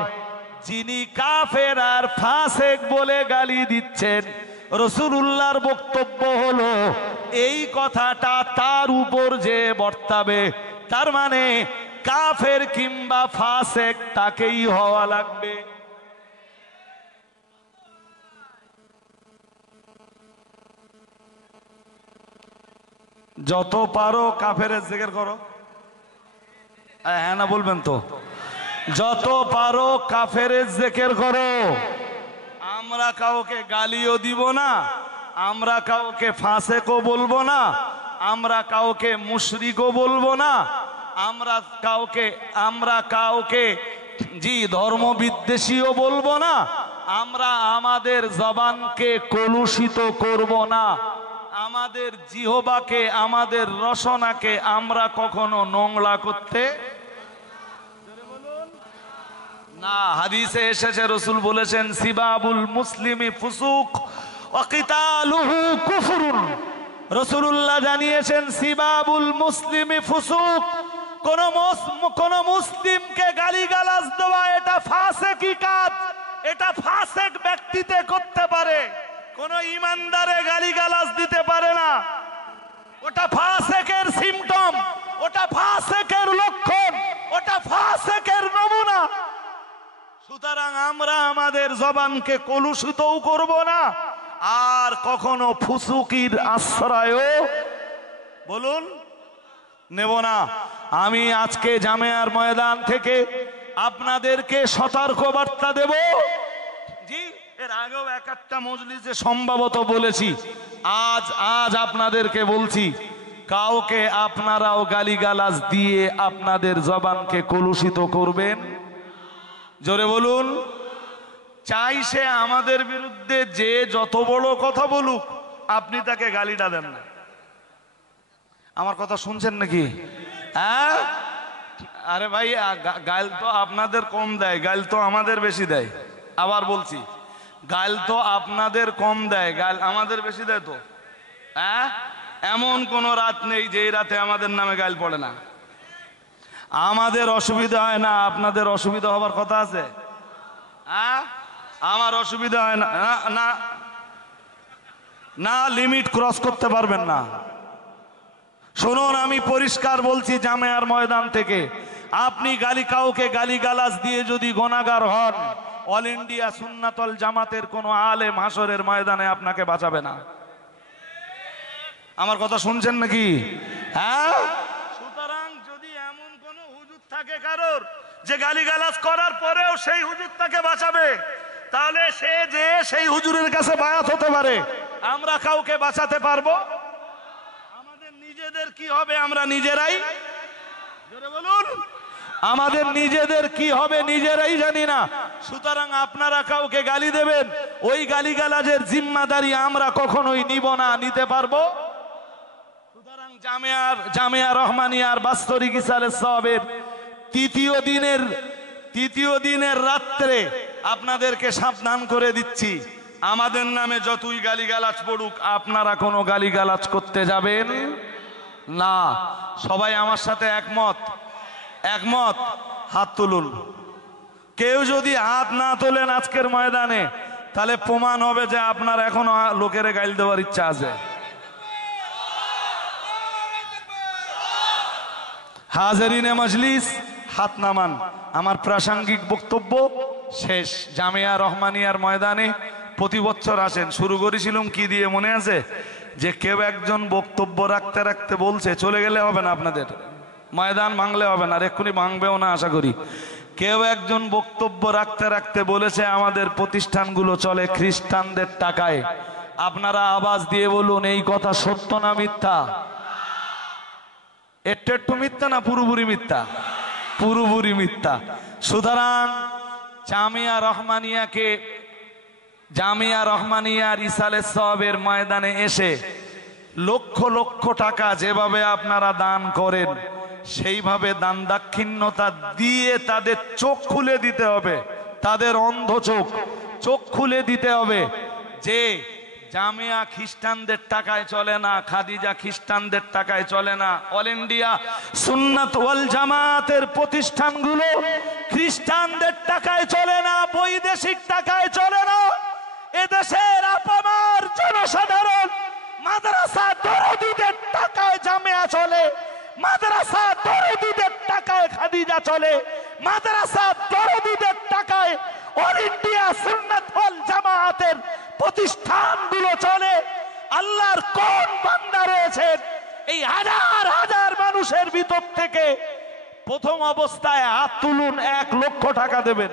যিনি কাফের আর ফাসিক বলে গালি দিচ্ছেন, রাসূলুল্লাহর বক্তব্য হলো এই কথাটা তার উপর যে বর্তাবে, তার মানে কাফের কিংবা ফাসিক তাকেই হওয়া লাগবে। যত পারো কাফেরের জিকির করো, হ্যাঁ না বলবেন তো? যত পারো কাফেরের জিকির করো। আমরা কাউকে গালিও দিব না, আমরা কাউকে ফাসিকও বলবো না, আমরা কাউকে মুশরিকও বলবো না, আমরা কাউকে জি ধর্মবিদ্বেষীও বলবো না, আমরা আমাদের জবানকে কলুষিত করব না, আমাদের জিহ্বাকে, আমাদের রসনাকে আমরা কখনো নোংরা করতে না। হাদিসে এসেছে, রাসূল বলেছেন, সিবাবুল মুসলিমি ফুসুক ওয়া কিতালুহু কুফরুন। রাসূলুল্লাহ জানিয়েছেন, সিবাবুল মুসলিমি ফুসুক, কোন মুসলিমকে গালিগালাজ দেওয়া এটা ফাসিকি কাজ, এটা ফাসিক ব্যক্তিতে করতে পারে, কোন ইমানদারে গালিগালাজ দিতে পারে না। ওটা ফাসিকের সিম্পটম, ওটা ফাসিকের লক্ষণ, ওটা ফাসিকের নমুনা। সুতরাং আমরা আমাদের জবানকে কলুষিতও করব না, আর কখনো ফুসুকির আশ্রয়ও বলুন নেব না। আমি আজকে জামিয়ার ময়দান থেকে আপনাদেরকে সতর্ক বার্তা দেব। জি, এর আগেও এক একটা মজলিসে সম্ভবত বলেছি, আজ আপনাদেরকে বলছি, কাউকে আপনারাও গালিগালাজ দিয়ে আপনাদের জবানকে কলুষিত করবেন। জোরে বলুন। চাই সে আমাদের বিরুদ্ধে যে যত বড় কথা বলুক, আপনি তাকে গালিটা দেন না। আমার কথা শুনছেন নাকি? আরে ভাই, গাল তো আপনাদের কম দেয়, গাল তো আমাদের বেশি দেয়। আবার বলছি, গাল তো আপনাদের কম দেয়, গাল আমাদের বেশি দেয় তো। হ্যাঁ, এমন কোন রাত নেই যে রাতে আমাদের নামে গাল পড়ে না। আমাদের অসুবিধা হয় না, আপনাদের অসুবিধা হবার কথা আছে? হ্যাঁ, আমার অসুবিধা হয় না। না না, লিমিট ক্রস করতে পারবেন না। শুনুন, আমি পরিষ্কার বলছি, জামেয়ার ময়দান থেকে আপনি কাউকে গালিগালাজ দিয়ে যদি গুনাহগার হন, অল ইন্ডিয়া সুন্নাতুল জামাতের কোন আলেম হাসরের ময়দানে আপনাকে বাঁচাবে না। আমার কথা শুনছেন নাকি? হ্যাঁ, সুতরাং যদি এমন কোন হুজুর থাকে কারোর যে গালিগালাজ করার পরেও সেই হুজুর তাকে বাঁচাবে, তাহলে সে যে সেই হুজুরের কাছে বায়াত হতে পারে। আমরা কাউকে বাঁচাতে পারবো? আমাদের নিজেদের কি হবে আমরা নিজেরাই, জোরে বলুন, আমাদের নিজেদের কি হবে নিজেরাই জানি না। সুতরাং আপনারা কাউকে গালি দেবেন, ওই গালিগালাজের জিম্মাদারি আমরা কখনোই নিব না, নিতে পারবো? সুতরাং জামিয়া রহমানিয়ার বাস্তরিক ইসালে সওয়াবের তৃতীয় দিনের রাত্রে আপনাদেরকে সাবধান করে দিচ্ছি, আমাদের নামে যতই গালিগালাজ পড়ুক আপনারা কোনো গালিগালাজ করতে যাবেন না। সবাই আমার সাথে একমত? একমত? হাত তুলুন। কেউ যদি হাত না তোলেন আজকের ময়দানে, তাহলে প্রমাণ হবে যে আপনার এখনো লোকের গাইল দেওয়ার ইচ্ছা আছে। হাজারিনে মজলিস, হাত নামান। আমার প্রাসঙ্গিক বক্তব্য শেষ। জামিয়া রহমানিয়ার ময়দানে প্রতি বছর আসেন, শুরু করেছিলাম কি দিয়ে মনে আছে? যে কেউ একজন বক্তব্য রাখতে রাখতে বলছে, চলে গেলে হবে না, আপনাদের ময়দান ভাঙলে হবে না, আর এক্ষুনি ভাঙবেও না আশা করি। কেউ একজন বক্তব্য রাখতে রাখতে বলেছে আমাদের প্রতিষ্ঠানগুলো চলে খ্রিস্টানদের টাকায়। আপনারা আওয়াজ দিয়ে বলুন, এই কথা সত্য না মিথ্যা? একটু মিথ্যা না পুরোপুরি মিথ্যা? পুরোপুরি মিথ্যা। সুতরাং জামিয়া রহমানিয়ার ইসালে সওয়াবের ময়দানে এসে লক্ষ লক্ষ টাকা যেভাবে আপনারা দান করেন, সেইভাবে দান দাক্ষিণ্যতা দিয়ে তাদের চোখ খুলে দিতে হবে, তাদের অন্ধ চোখ খুলে দিতে হবে যে জামিয়া খ্রিস্টানদের টাকায় চলে না, খাদিজা খ্রিস্টানদের টাকায় চলে না, অল ইন্ডিয়া সুন্নাত ওয়াল জামাতের প্রতিষ্ঠানগুলো খ্রিস্টানদের টাকায় চলে না, বৈদেশিক টাকায় চলে না। এদেশের আপামার জনসাধারণ মাদ্রাসা দরদিদের টাকায় জামিয়া চলে, মাদ্রাসা দরদিদের টাকায় খাদিজা চলে, মাদ্রাসা দরদিদের টাকায় অল ইন্ডিয়া সুন্নাত ওয়াল জামাতের প্রতিষ্ঠানগুলো চলে। আল্লাহর কোন বান্দা রয়েছেন এই হাজার হাজার মানুষের ভিতর থেকে? প্রথম অবস্থায় হাত তুলুন, 1 লক্ষ টাকা দেবেন।